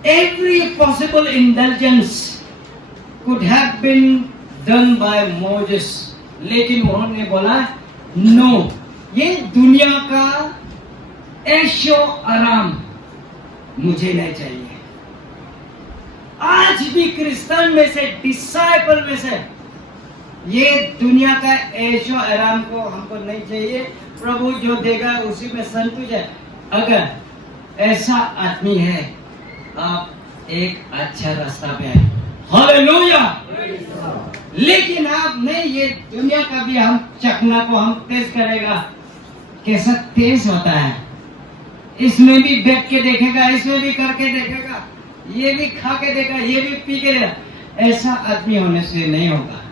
every possible indulgence could have been done by Moses, लेकिन उन्होंने बोला नो, ये दुनिया का ऐशो आराम मुझे नहीं चाहिए। आज भी क्रिश्चियन में से, डिसाइपल में से, ये दुनिया का ऐशो आराम को हमको नहीं चाहिए। प्रभु जो देगा उसी में संतुष्ट है। अगर ऐसा आदमी है, आप एक अच्छा रास्ता पे है। हालेलुया। लेकिन आप नहीं, ये दुनिया का भी हम चखना को हम टेस्ट करेगा, कैसा टेस्ट होता है। इसमें भी बैठ के देखेगा, इसमें भी करके देखेगा, ये भी खा के देखा, ये भी पी के देखा। ऐसा आदमी होने से नहीं होगा।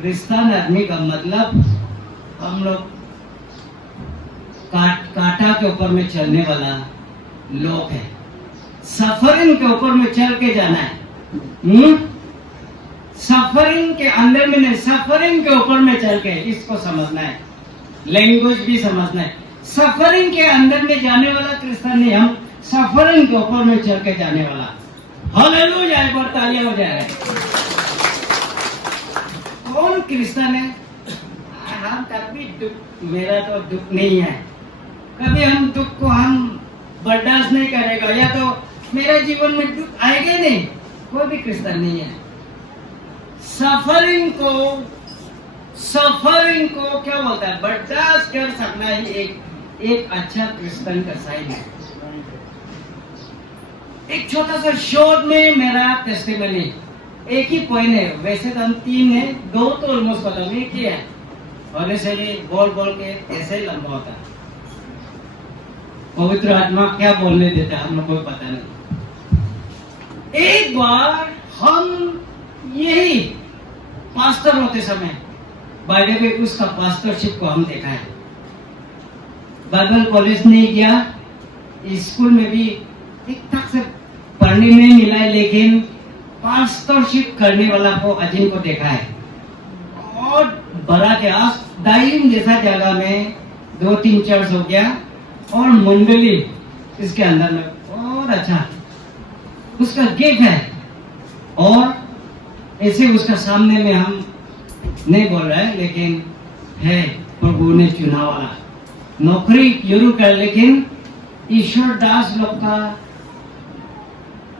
क्रिश्चियन आदमी का मतलब हम लोग कांटा के ऊपर में चलने वाला लोग है। सफरिंग के ऊपर में चल के जाना है। सफरिंग के अंदर में नहीं, सफरिंग के ऊपर में चल के, इसको समझना है। लैंग्वेज भी समझना है। सफरिंग के अंदर में जाने वाला क्रिश्चियन नहीं, हम सफरिंग के ऊपर में चल के जाने वाला। हालेलुया, एक बार तालियां हो जाए। कौन क्रिश्चियन है? हम कभी दुख, मेरा तो दुख नहीं है, कभी हम दुख को हम बर्दाश्त नहीं करेगा, या तो मेरे जीवन में दुख आएगा नहीं, कोई भी क्रिश्चियन नहीं है। सफरिंग को क्या बोलता है? बर्दाश्त कर सकना ही एक अच्छा क्रिश्चियन का साइन है। एक छोटा सा शॉर्ट में मेरा टेस्टिमनी, एक ही पॉइंट है, वैसे तो हम 3 है, 2 तो ऑलमोस्ट खत्म, एक ही है, और ऐसे ही बोल के ऐसे ही लंबा होता है। पवित्र आत्मा क्या बोलने देता है हम लोग को पता नहीं। एक बार हम यही पास्टर होते समय, बाइबल में उसका पास्टरशिप को हम देखा है। बाइबल कॉलेज नहीं किया, स्कूल में भी ठीक ठाक से पढ़ने नहीं मिला है, लेकिन पास्टरशिप करने वाला को अजीम को देखा है। और बड़ा के आस दाइम जैसा जगह में 2-3 चर्च हो गया, और मंडली इसके अंदर में और अच्छा उसका गिफ्ट है। और ऐसे उसका सामने में हम नहीं बोल रहे हैं, लेकिन है प्रभु ने चुना वाला, नौकरी जरूर कर, लेकिन ईश्वर दास लोग का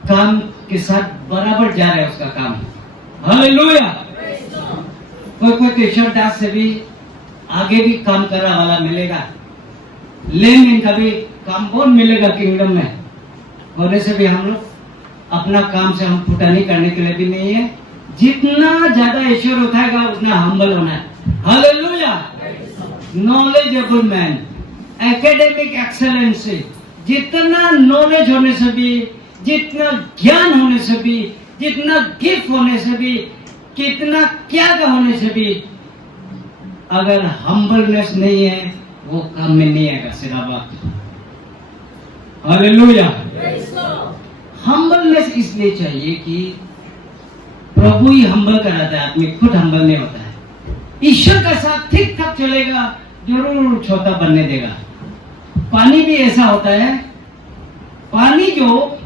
काम के साथ बराबर जा रहा है उसका काम। हालेलुया। कोई ईश्वर दास से भी आगे भी काम करने वाला मिलेगा, लेन का भी काम बहुत मिलेगा किंगडम में। होने से भी हम लोग अपना काम से हम फुटानी करने के लिए भी नहीं है। जितना ज्यादा ईश्वर उठाएगा उतना हम्बल होना है। Hallelujah. Knowledgeable man, academic excellency, जितना नॉलेज होने से भी, जितना ज्ञान होने से भी, जितना गिफ्ट होने से भी, कितना क्या का होने से भी, अगर हम्बलनेस नहीं है वो काम में नहीं आएगा। सिरा बात। हालेलुया। हम्बलनेस इसलिए चाहिए कि प्रभु ही हम्बल कराता है, आदमी खुद हम्बल नहीं होता है। ईश्वर का साथ ठीक ठाक चलेगा, जरूर छोटा बनने देगा। पानी भी ऐसा होता है, पानी जो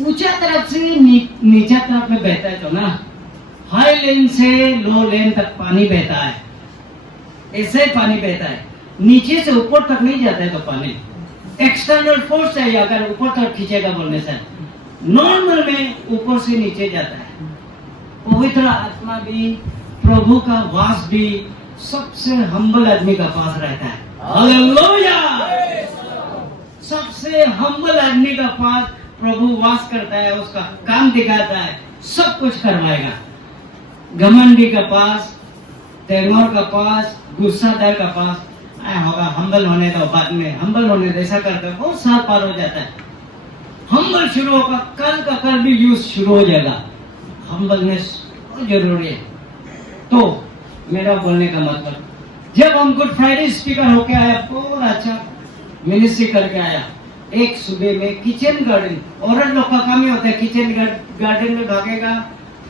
ऊंचा तरफ से नीचा तरफ में बहता है, तो ना हाई लेन से लो लेन तक पानी बहता है, ऐसे ही पानी बहता है, नीचे से ऊपर तक नहीं जाता है। तो पानी एक्सटर्नल फोर्स है, अगर ऊपर तक खींचेगा बोलने से, नॉर्मल में ऊपर से नीचे जाता है। पवित्र आत्मा भी, प्रभु का वास भी सबसे हम्बल आदमी का पास रहता है। हालेलुया। सबसे हम्बल आदमी का पास प्रभु वास करता है, उसका काम दिखाता है, सब कुछ करवाएगा। घमंडी का पास, तैमूर का पास, गुस्सादार का पास होगा, हम्बल होने का बाद में, हम्बल होने जैसा करता है बहुत साल पार हो जाता है। हम्बल शुरू होगा, कल का कल भी यूज शुरू हो जाएगा। हम्बलनेस बहुत जरूरी है। तो मेरा बोलने का मतलब, जब हम गुड फ्राइडे स्पीकर होके आया, बहुत अच्छा मिनिस्ट्री करके आया। एक सुबह में किचन गार्डन, औरत लोग का काम ही होता है किचन गार्डन में भागेगा,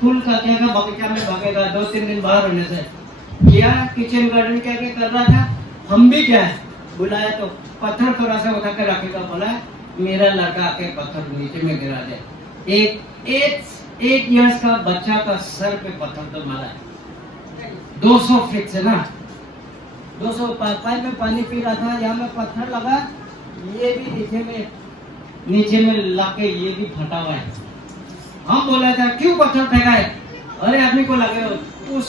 फूल का क्या बगीचा में भागेगा। 2-3 दिन बाहर होने से किया किचन गार्डन क्या क्या कर रहा था। हम भी क्या है, बुलाया तो पत्थर थोड़ा सा उठा कर रखेगा, बोला मेरा लड़का आके पत्थर नीचे में गिरा दे। एक इयर्स का बच्चा का सर पे पत्थर तो मारा है। 200 फीट से ना, 200 पाइप में पानी पी रहा था, यहाँ में पत्थर लगा, ये भी नीचे में लाके ये भी फटा हुआ है। हम बोला था क्यों पत्थर फेंका है? अरे आदमी को लगे उस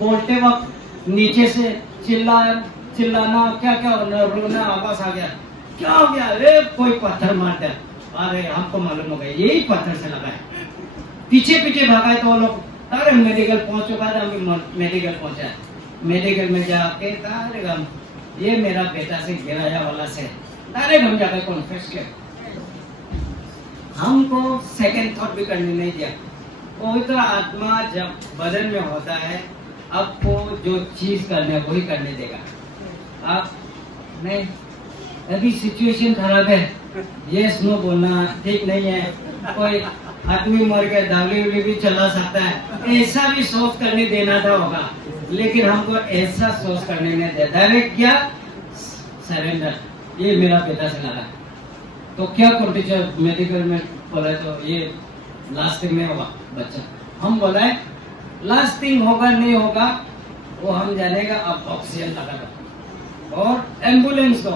बोलते वक्त नीचे से चिल्लाना, क्या रोना, आवाज आ गया, क्या हो गया? अरे कोई पत्थर मार दिया। अरे हमको मालूम हो गया यही पत्थर से लगा है। पीछे भागा है तो वो लोग, अरे मेडिकल पहुंच चुका था, मेडिकल पहुंचा। मेडिकल में जाके अरे हम ये मेरा बेटा से गिराया वाला से, अरे हम जाकर कॉन्फ्रेंस किया। हमको सेकंड थॉट भी करने नहीं दिया। पवित्र आत्मा जब बदन में होता है, आपको जो चीज करना है वही करने देगा। आप नहीं, अभी सिचुएशन खराब है, यस नो बोलना ठीक नहीं है, कोई आदमी मर गया, दावली भी चला सकता है, ऐसा भी सोच करने देना था होगा, लेकिन हमको ऐसा सोच करने नहीं दिया। डायरेक्ट क्या सरेंडर, ये मेरा बेटा से लगा। तो क्या कंडीशन मेडिकल में बोले तो ये लास्टिंग नहीं होगा बच्चा। हम बोले लास्टिंग होगा नहीं होगा वो हम जानेगा, अब ऑक्सीजन लगा दो और एम्बुलेंस को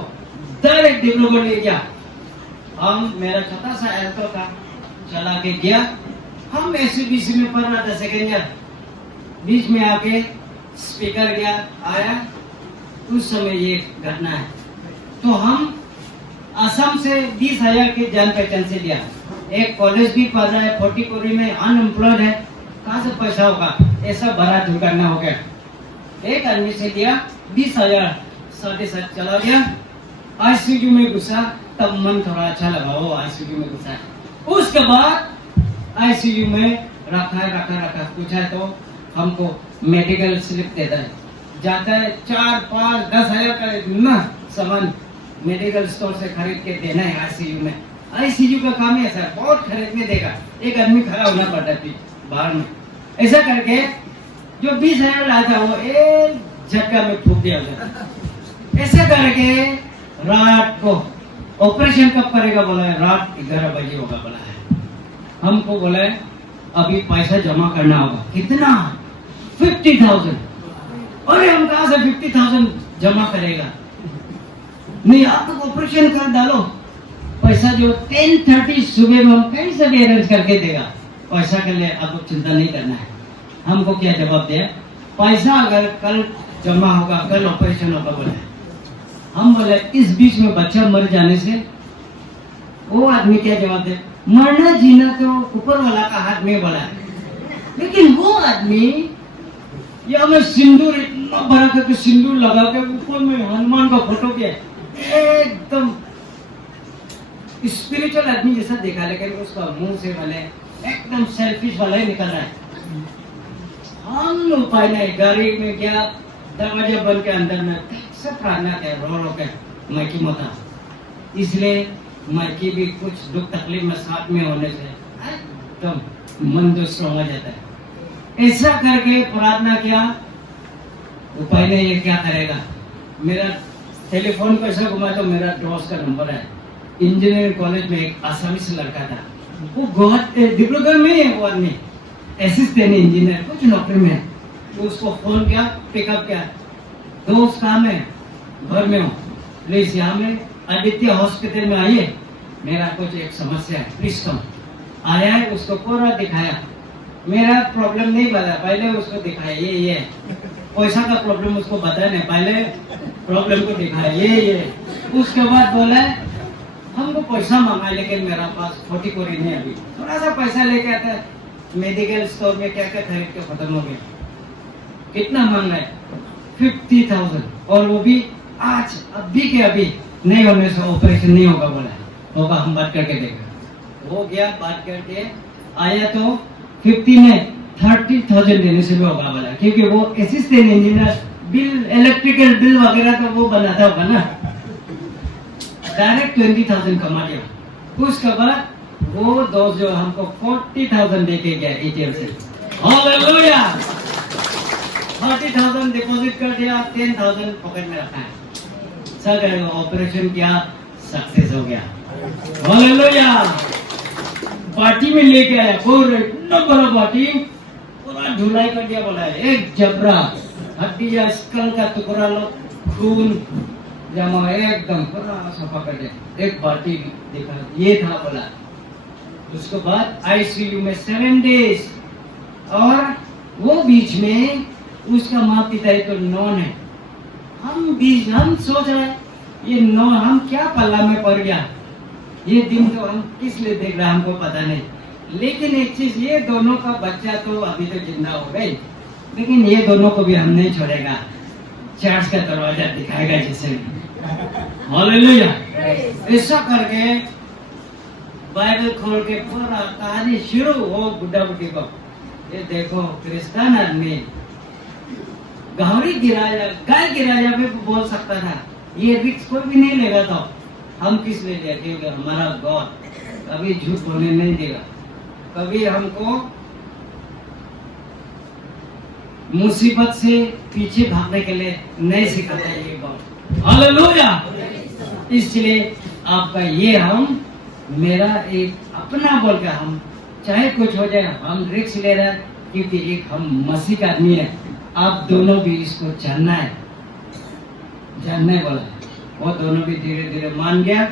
डायरेक्ट डिब्रूगढ़ ले गया। हम मेरा छोटा सा एल्टो का चला के गया, हम एसबीसी में पढ़ रहा था सेकेंड ईयर, बीच में आके स्पीकर गया आया, उस समय ये घटना है। तो हम असम से 20,000 के जान पहचान से लिया, एक कॉलेज भी पढ़ रहा है, 40 में अनएम्प्लॉयड है, कहाँ से पैसा होगा, ऐसा बड़ा दुर्घटना हो गया। एक आदमी से लिया 20,000, 7.5 चला गया, आईसीयू में घुसा, तब मन थोड़ा अच्छा लगा, वो आईसीयू में घुसा है। उसके बाद आईसीयू में रखा पूछा तो हमको मेडिकल स्लिप देता है, जाता है 4, 5, 10,000 का ना सामान मेडिकल स्टोर से खरीद के देना है आईसीयू में। आईसीयू का काम है सर, बहुत खरीदने देगा, एक आदमी खड़ा होना पड़ता है बाहर में। ऐसा करके जो 20,000 लाया था वो एक झटका में फूक दिया गया। ऐसा करके रात को ऑपरेशन कब करेगा बोला है, रात 11 बजे होगा बोला है। हमको बोला है अभी पैसा जमा करना होगा, कितना 50,000। अरे हम कहा से 50,000 जमा करेगा, नहीं आप तो ऑपरेशन कर डालो, पैसा जो 10:30 सुबह में हम कहीं से भी अरेंज करके देगा, पैसा के लिए आपको चिंता नहीं करना है। हमको क्या जवाब दिया, पैसा अगर कल जमा होगा कल ऑपरेशन होगा बोले। हम बोले इस बीच में बच्चा मर जाने से, वो आदमी क्या जवाब दे, मरना जीना तो ऊपर वाला का हाथ में बोला है, लेकिन वो आदमी या में सिंदूर इतना बड़ा करके सिंदूर लगा के ऊपर में हनुमान का फोटो के एकदम स्पिरिचुअल आदमी जैसा देखा, लेकिन उसका मुंह से वाले एकदम सेल्फिश वाला ही निकल रहा है। हम उपाय नहीं, गाड़ी में गया, दरवाजा बंद के अंदर में सब प्रार्थना किया, रो के माइकी मोता, इसलिए माइकी भी कुछ दुख तकलीफ में साथ में होने से एकदम मन जो स्ट्रॉन्ग हो जाता है। ऐसा करके प्रार्थना किया, उपाय नहीं, ये क्या करेगा। मेरा टेलीफोन कैसे घुमा तो मेरा दोस्त का नंबर है, इंजीनियरिंग कॉलेज में एक आसामी से लड़का था, वो गुवाहाटी डिब्रूगढ़ में है, वो आदमी असिस्टेंट इंजीनियर कुछ नौकरी में है। तो उसको फोन किया, पिकअप किया, दोस्त काम है घर में हूँ, प्लीज यहाँ में आदित्य हॉस्पिटल में आइए, मेरा कुछ एक समस्या है, प्लीज कम। आया है, उसको पूरा दिखाया, मेरा प्रॉब्लम नहीं बताया, पहले उसको दिखाया ये पैसा का प्रॉब्लम उसको बताया नहीं, पहले प्रॉब्लम को दिखाया ये। उसके बाद बोला हमको पैसा मांगा, लेकिन मेरा पास 40 कोरी नहीं, अभी थोड़ा सा पैसा लेके आता है, मेडिकल स्टोर में क्या क्या खरीद के खत्म हो गया। कितना मांगा है 50,000, और वो भी आज अभी के अभी नहीं होने से ऑपरेशन नहीं होगा बोला, होगा हम बात करके देखा। वो गया, बात करके आया तो 50 में 30,000 देने से भी होगा बोला, क्योंकि वो assistant engineer bill, electrical bill वगैरह तो वो बनाता होगा ना, डायरेक्ट 20,000 कमा लिया। उसके बाद वो दोस्त जो हमको 40,000 देके गया एटीएम से, हालेलुया, 40,000 डिपॉजिट कर दिया, 10,000 पॉकेट में रखा है, सर ऑपरेशन किया, सक्सेस हो गया, हालेलुया। पार्टी में लेके आया, पूरा इतना बड़ा पार्टी, पूरा धुलाई कर दिया बोला है, एक जबरा हड्डी या स्कल का टुकड़ा लो, खून जमा एकदम पूरा सफा कर दिया, एक पार्टी देखा, ये था बोला। उसके बाद आईसीयू में 7 डेज, और वो बीच में उसका माँ पिता तो नॉन है, हम सोच रहे हैं ये नॉन हम क्या पल्ला में पड़ गया, ये दिन तो हम किस लिए देख रहे हैं हमको पता नहीं, लेकिन एक चीज, ये दोनों का बच्चा तो अभी तो जिंदा हो गई, लेकिन ये दोनों को भी हम नहीं छोड़ेगा, चर्च का दरवाजा दिखाएगा जैसे, हालेलुया। ऐसा करके बाइबल खोल के पूरा कहानी शुरू हो बुढ़ा बुढ़ी को, ये देखो क्रिस्चियन आदमी गाय गिराया भी बोल सकता था, ये रिस्क कोई भी नहीं लेगा, तो हम किस लिए लिया, क्योंकि हमारा गॉड कभी झूठ बोलने नहीं देगा, कभी हमको मुसीबत से पीछे भागने के लिए नहीं सिखाता है ये गॉड, हालेलुया। इसलिए आपका ये हम मेरा एक अपना बोल के हम चाहे कुछ हो जाए हम रिस्क ले रहे हैं, क्योंकि एक हम मसीह का आदमी है। आप दोनों भी इसको जानना है, जानना बोला। वो दोनों भी धीरे धीरे मान गया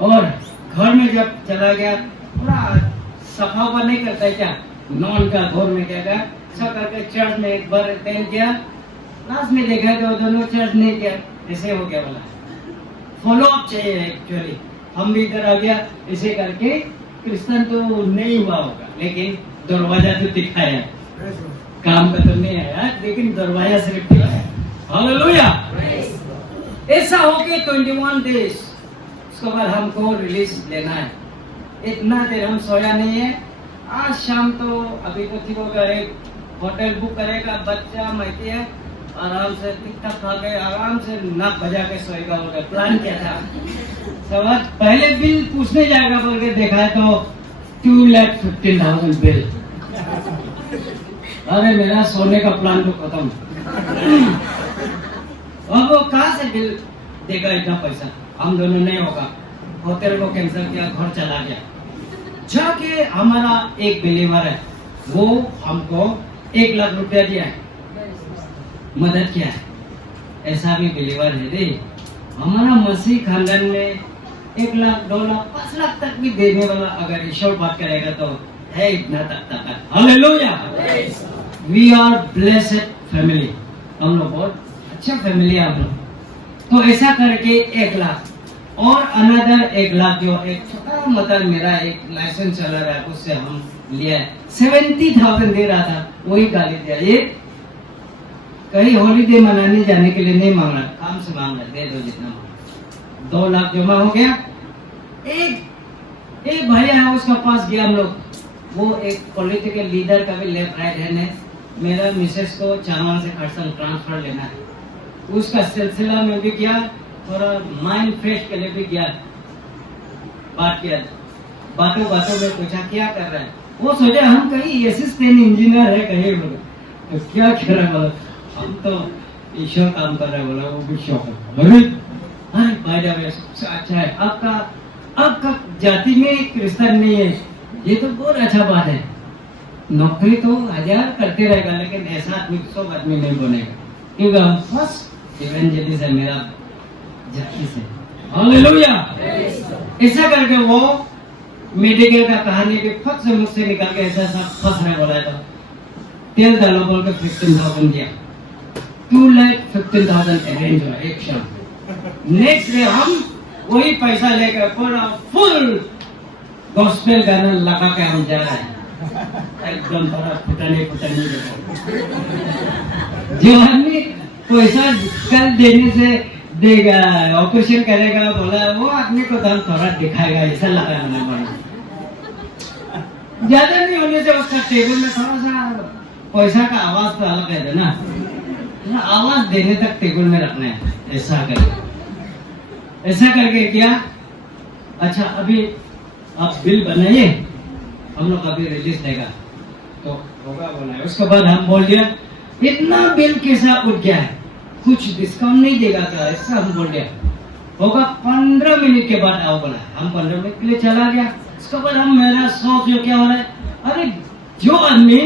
और घर में जब चला गया पूरा सफा हुआ नहीं करता है क्या, नॉन का घर में क्या गया सब करके चर्च में एक बार अटेंड किया, लास्ट में देखा कि वो दोनों चर्च नहीं किया, ऐसे हो गया बोला। फॉलो अप चाहिए एक्चुअली। हम भी इधर आ गया ऐसे करके, क्रिश्चियन तो नहीं हुआ होगा लेकिन दरवाजा तो दिखाया, काम का तो नहीं आया लेकिन दरवाजा सिर्फ दिखाया। हालेलुया। ऐसा हो के 21 डेज उसके बाद हमको रिलीज लेना है। इतना देर हम सोया नहीं है। आज शाम तो अभी तो ठीक होगा, एक होटल बुक करेगा, बच्चा मैती है, आराम से टिकटा खा के आराम से नाक बजा के सोएगा। होगा प्लान क्या था समझ। पहले बिल पूछने जाएगा बोल के देखा है तो 2,15,000 बिल। अरे मेरा सोने का प्लान तो खत्म। अब वो कहाँ से बिल देगा इतना पैसा, हम दोनों नहीं होगा। होटल को कैंसिल किया, घर चला गया। जाके हमारा एक बिलीवर है, वो हमको 1 लाख रुपया दिया है, मदद किया है। ऐसा भी बिलीवर है दे। हमारा मसीह खानदान में 1 लाख 2 लाख 5 लाख तक भी देने वाला अगर ईश्वर बात करेगा तो है इतना तक। Hallelujah. We are blessed family. हम लोग बहुत अच्छा फैमिली है हम लोग। तो ऐसा करके 1 लाख और अनदर 1 लाख जो एक छोटा मतलब मेरा एक लाइसेंस चला रहा है उससे हम लिया है। 70,000 दे रहा था, वही गाली दिया। ये कहीं हॉलीडे मनाने जाने के लिए नहीं मांग रहा, काम से मांग रहा, दे दो जितना मांग। 2 लाख जमा हो गया। एक भैया है उसका पास गया हम लोग, वो एक पॉलिटिकल लीडर का भी लेफ्ट राइट हैंड है। मेरा मिसेस को चामान से खरसंग ट्रांसफर लेना है, उसका सिलसिला में भी गया, थोड़ा माइंड फ्रेश के लिए भी गया। बात किया, बातों बातों में पूछा क्या कर रहा है। वो सोचा हम कहीं असिस्टेंट इंजीनियर है कहीं, बोले तो क्या कह रहा है, हम तो ईश्वर काम कर रहे हैं। बोला वो भी शौक है। अरे भाई सबसे अच्छा है आपका जाति में क्रिश्चियन नहीं है, ये तो बहुत अच्छा बात है। नौकरी तो 1000 करते रहेगा लेकिन ऐसा आदमी 100 आदमी नहीं बनेगा, क्योंकि हम फर्स्ट इवेंजलिस्ट है मेरा जाति से। हालेलुया। ऐसा करके वो मेडिकल का कहानी भी फट से मुझसे निकल के ऐसा सब फंस रहा बोला था। तेल डालो बोल के 15,000 दिया, 2,15,000 अरेंज हुआ एक शाम। नेक्स्ट डे हम वही पैसा लेकर पूरा फुल गॉस्पेल गाना लगा के हम जा रहे हैं। एकदम थोड़ा फुटने जो आदमी पैसा कल देने से देगा, ऑपरेशन करेगा बोला, वो आदमी को दाम थोड़ा दिखाएगा, ऐसा लगा हमें। ज्यादा नहीं होने से उसका टेबल में थोड़ा सा पैसा का आवाज तो अलग है ना, आवाज देने तक टेबल में रखना है। ऐसा करके क्या, अच्छा अभी आप बिल बनाइए, हम लोग अभी रिलीज देगा तो होगा बोला है। उसके बाद हम बोल दिया इतना बिल कैसा उठ गया है, कुछ डिस्काउंट नहीं देगा क्या, ऐसा हम बोल दिया। होगा 15 मिनट के बाद आओ बोला। हम 15 मिनट के लिए चला गया। उसके बाद हम मेरा सोच जो क्या हो रहा है, अरे जो आदमी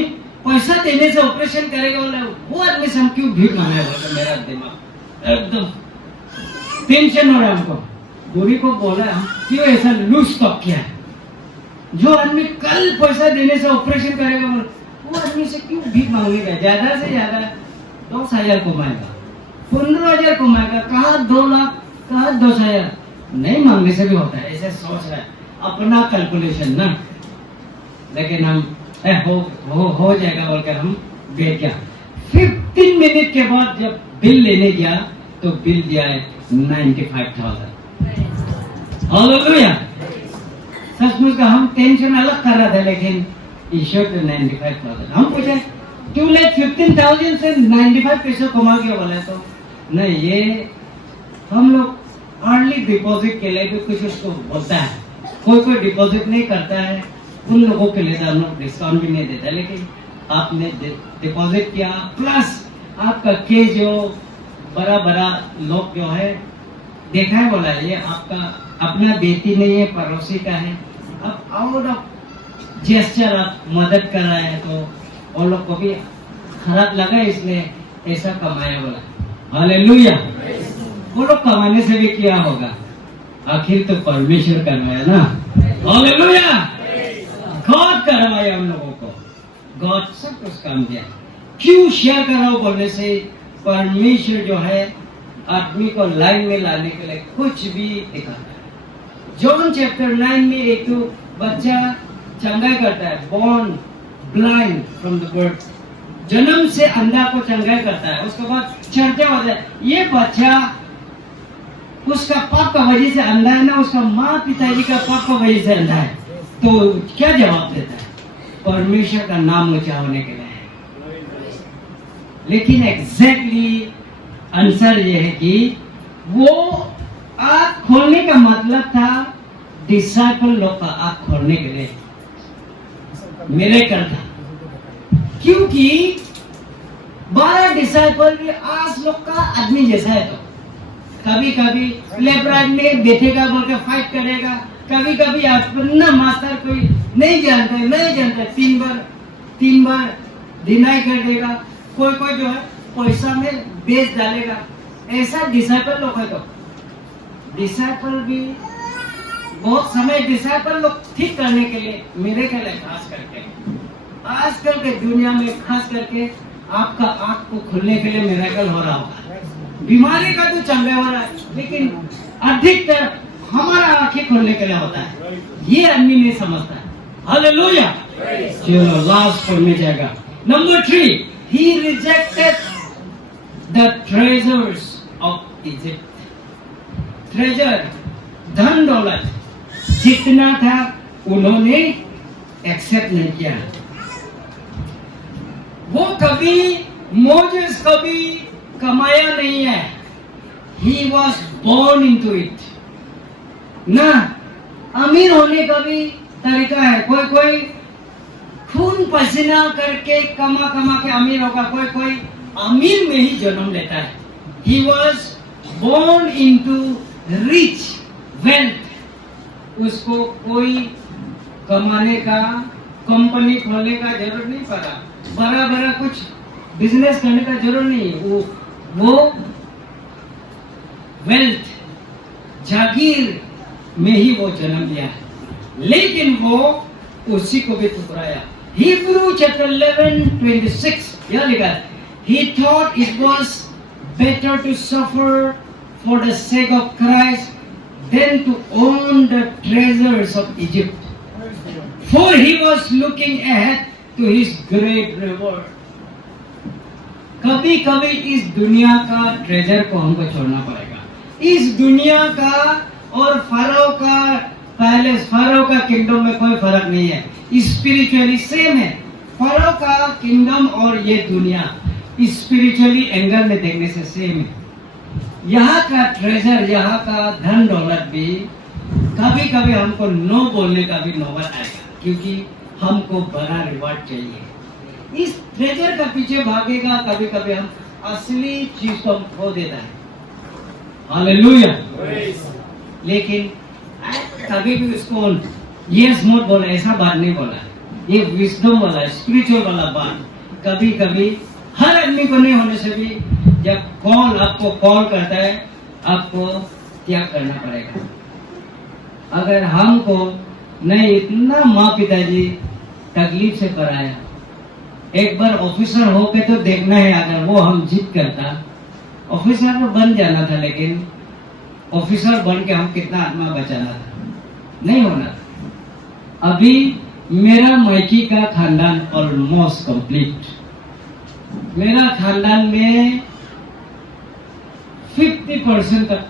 पैसा देने से ऑपरेशन करेगा बोला, वो आदमी से हम क्यों भीड़ मांगे बोला। मेरा दिमाग एकदम टेंशन हो रहा है। हमको बुरी को बोला हम क्यों ऐसा लूज स्टॉक किया है, जो आदमी कल पैसा देने से ऑपरेशन करेगा बोला, वो आदमी से क्यों भीख मांगेगा। ज्यादा से ज्यादा 10,000 कमाएगा, 15,000 कमाएगा, कहाँ 2 लाख कहाँ 10,000। नहीं मांगने से भी होता है, ऐसे सोच रहा है अपना कैलकुलेशन ना। लेकिन हम हो जाएगा बोलकर हम गए। क्या 15 मिनट के बाद जब बिल लेने गया तो बिल दिया है 95,000। हालेलुया। सचमुच का हम टेंशन अलग कर रहा था लेकिन ईश्वर तो 95,000। हम पूछे 2,15,000 से 95 पैसे कमा के बोला तो नहीं, ये हम लोग अर्ली डिपॉजिट के लिए भी कुछ उसको बोलता है। कोई डिपॉजिट नहीं करता है, उन लोगों के लिए हम लोग डिस्काउंट भी नहीं देता। लेकिन आपने डिपॉजिट किया प्लस आपका केस जो बड़ा लोग जो है देखा है बोला, ये आपका अपना बेटी नहीं है, पड़ोसी का है। अब आउट ऑफ जेस्चर आप मदद कर रहे हैं तो उन लोग को भी खराब लगा, इसलिए ऐसा कमाया बोला। हालेलुया। वो लोग कमाने से भी क्या होगा, आखिर तो परमेश्वर करवाया ना। हालेलुया। गॉड करवाया उन लोगों को, गॉड सब कुछ काम दिया। क्यों शेयर कर रहा हूं बोलने से, परमेश्वर जो है आदमी को लाइन में लाने के लिए कुछ भी दिखाता है। जॉन चैप्टर 9 में एक बच्चा चंगाई करता है, born blind from the birth, जन्म से अंधा को चंगाई करता है। उसके बाद चर्चा हो जाए, ये बच्चा उसका पाप का वजह से अंधा है ना, उसका माँ पिताजी का पाप का वजह से अंधा है, तो क्या जवाब देता है, परमेश्वर का नाम ऊंचा होने के लिए है। लेकिन एग्जैक्टली आंसर ये है कि वो आँख खोलने का मतलब था डिसाइपल लोग का आँख खोलने के लिए मिरेकल था, क्योंकि 12 डिसाइपल भी आज लोग का आदमी जैसा है। तो कभी कभी लेफ्ट में बैठेगा बोल के फाइट करेगा, कभी कभी अपना मास्टर कोई नहीं जानता 3 बार डिनाई कर देगा, कोई जो है पैसा में बेच डालेगा। ऐसा डिसाइपल लोग है। तो डिसाइपल भी बहुत समय डिसाइपल लोग ठीक करने के लिए मेरे के लिए खास करके आजकल के दुनिया में खास करके आपका आंख को खुलने के लिए मिरेकल हो रहा होगा। बीमारी का तो चंगा हो रहा है, लेकिन अधिकतर हमारा आंखें खोलने के लिए होता है, ये आदमी नहीं समझता है। हालेलुया। चलो लास्ट पर में जाएगा। Number 3, he rejected the treasures of Egypt. treasure, धन दौलत जितना था उन्होंने एक्सेप्ट नहीं किया। वो कभी मोजेस कभी कमाया नहीं है, he was born into it। ना अमीर होने का भी तरीका है, कोई खून पसीना करके कमा के अमीर होगा, कोई अमीर में ही जन्म लेता है। He was born into rich wealth। उसको कोई कमाने का, कंपनी खोलने का जरूरत नहीं पड़ा, बड़ा कुछ बिजनेस करने का जरूरत नहीं। वो वेल्थ जागीर में ही वो जन्म लिया है, लेकिन वो उसी को भी ठुकराया। Hebrew chapter 11:26 यह लिखा है, he thought it was better to suffer for the sake of Christ than to own the treasures of Egypt, for he was looking ahead to his great reward। कभी कभी इस दुनिया का ट्रेजर को हमको छोड़ना पड़ेगा। इस दुनिया का और फारो का पैलेस, फारो का किंगडम में कोई फर्क नहीं है, स्पिरिचुअली सेम है। फारो का किंगडम और ये दुनिया स्पिरिचुअली एंगल में देखने से सेम है। यहाँ का ट्रेजर, यहाँ का धन दौलत भी कभी कभी हमको नो बोलने का भी नौबत आएगा, क्योंकि हमको बड़ा रिवार्ड चाहिए। इस ट्रेजर का पीछे भागेगा, कभी कभी हम असली चीज को हम खो देता है। हालेलुया। लेकिन कभी भी उसको यस मत बोला, ऐसा बात नहीं बोला, ये विजडम वाला स्पिरिचुअल वाला बात। कभी कभी हर आदमी को नहीं होने से भी जब आपको कॉल करता है, आपको त्याग करना पड़ेगा। अगर हमको नहीं इतना माँ पिताजी तकलीफ से कराया, एक बार ऑफिसर होके तो देखना है, अगर वो हम जिद करता, ऑफिसर तो बन जाना था, लेकिन ऑफिसर बन के हम कितना आत्मा बचाना था, नहीं होना। अभी मेरा मायकी का खानदान ऑलमोस्ट कंप्लीट, मेरा खानदान में 50% तक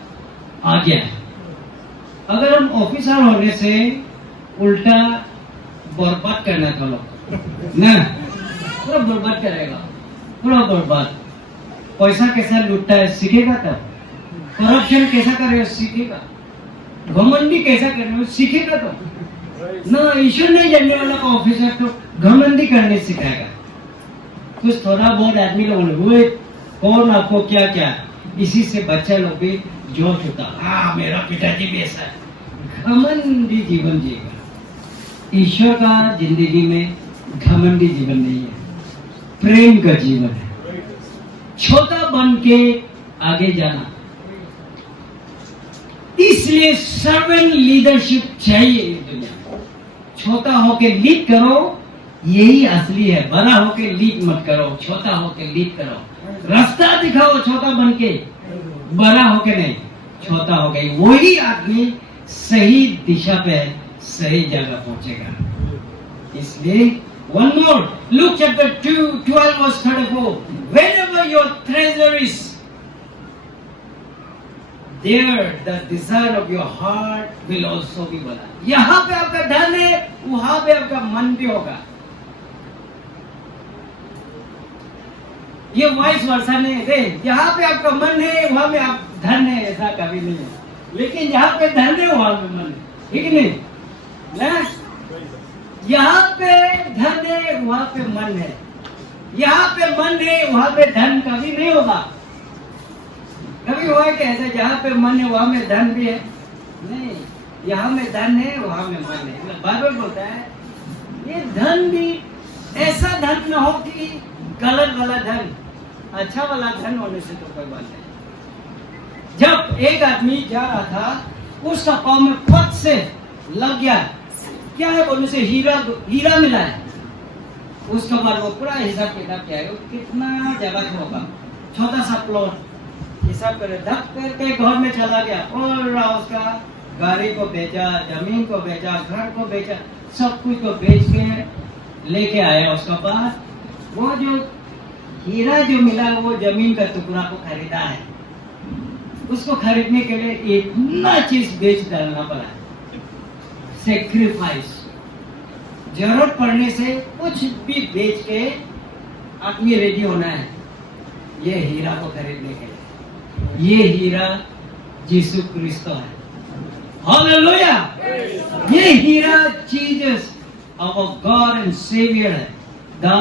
आ गया है। अगर हम ऑफिसर होने से उल्टा बर्बाद करना था लोग ना, पूरा बर्बाद करेगा, पूरा बर्बाद। पैसा कैसा लूटता है सीखेगा, तब करप्शन कैसा करेगा सीखेगा, घमंडी कैसा करना सीखेगा। तो ना ईश्वर नहीं जानने वाला का ऑफिसर तो घमंडी करने सिखाएगा। कुछ थोड़ा बहुत आदमी लोग हुए, कौन आपको क्या क्या, इसी से बच्चा लोग भी जोश होता, हाँ मेरा पिताजी भी ऐसा है, घमंडी जीवन जिएगा। ईश्वर का जिंदगी में घमंडी जीवन नहीं है, प्रेम का जीवन है। छोटा बन के आगे जाना, इसलिए सर्वेंट लीडरशिप चाहिए इस दुनिया में। छोटा होके लीड करो, यही असली है। बड़ा होके लीड मत करो, छोटा होके लीड करो। रास्ता दिखाओ छोटा बन के, बड़ा होके नहीं, छोटा हो गई। वही आदमी सही दिशा पे सही जगह पहुंचेगा। इसलिए one more, Luke chapter 2:12 verse 34. Wherever your treasure is, there the desire of your heart will also be बना। यहाँ पे आपका धन है, वहां पे आपका मन भी होगा। ये वाइस वर्षा नहीं है। यहाँ पे आपका मन है, वहां में आप धन है, ऐसा कभी नहीं है। लेकिन जहाँ पे धन है, वहां पे मन है, ठीक नहीं ना? यहाँ पे धन है, वहां पे मन है। यहाँ पे मन है, वहां पे धन कभी नहीं होगा। कभी हुआ कि ऐसे जहाँ पे मन है वहां में धन भी है? नहीं, यहाँ में धन है, वहां में मन है। बाइबल बोलता है ये धन भी ऐसा धन न हो कि गलत वाला धन, अच्छा वाला धन होने से तो कोई बात नहीं। जब एक आदमी जा रहा था, उसका पाँव में फट से लग गया। क्या है बोलने से हीरा मिला है। उसके बाद वो पूरा हिसाब किताब किया है, कितना जगह होगा, छोटा सा प्लॉट हिसाब करे, धक करके घर में चला गया। और उसका गाड़ी को बेचा, जमीन को बेचा, घर को बेचा, सब कुछ को बेच के लेके आया। उसका बाद वो जो हीरा जो मिला, वो जमीन का टुकड़ा को खरीदा है। उसको खरीदने के लिए इतना चीज बेच डालना पड़ा, सेक्रीफाइस। जरूरत पड़ने से कुछ भी बेच के आदमी रेडी होना है ये हीरा को खरीदने के लिए। ये हीरा यीशु क्रिस्त है। हालेलुया! ये हीरा Jesus our God and Savior है, the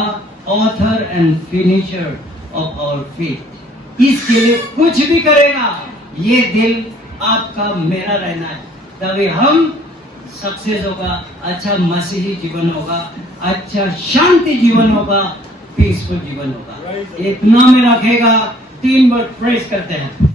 author and finisher of our faith। इसके लिए कुछ भी करेगा, ये दिल आपका मेरा रहना है, तभी हम सक्सेस होगा, अच्छा मसीही जीवन होगा, अच्छा शांति जीवन होगा, पीसफुल जीवन होगा। इतना में रखेगा। 3 वर्ड प्रेस करते हैं।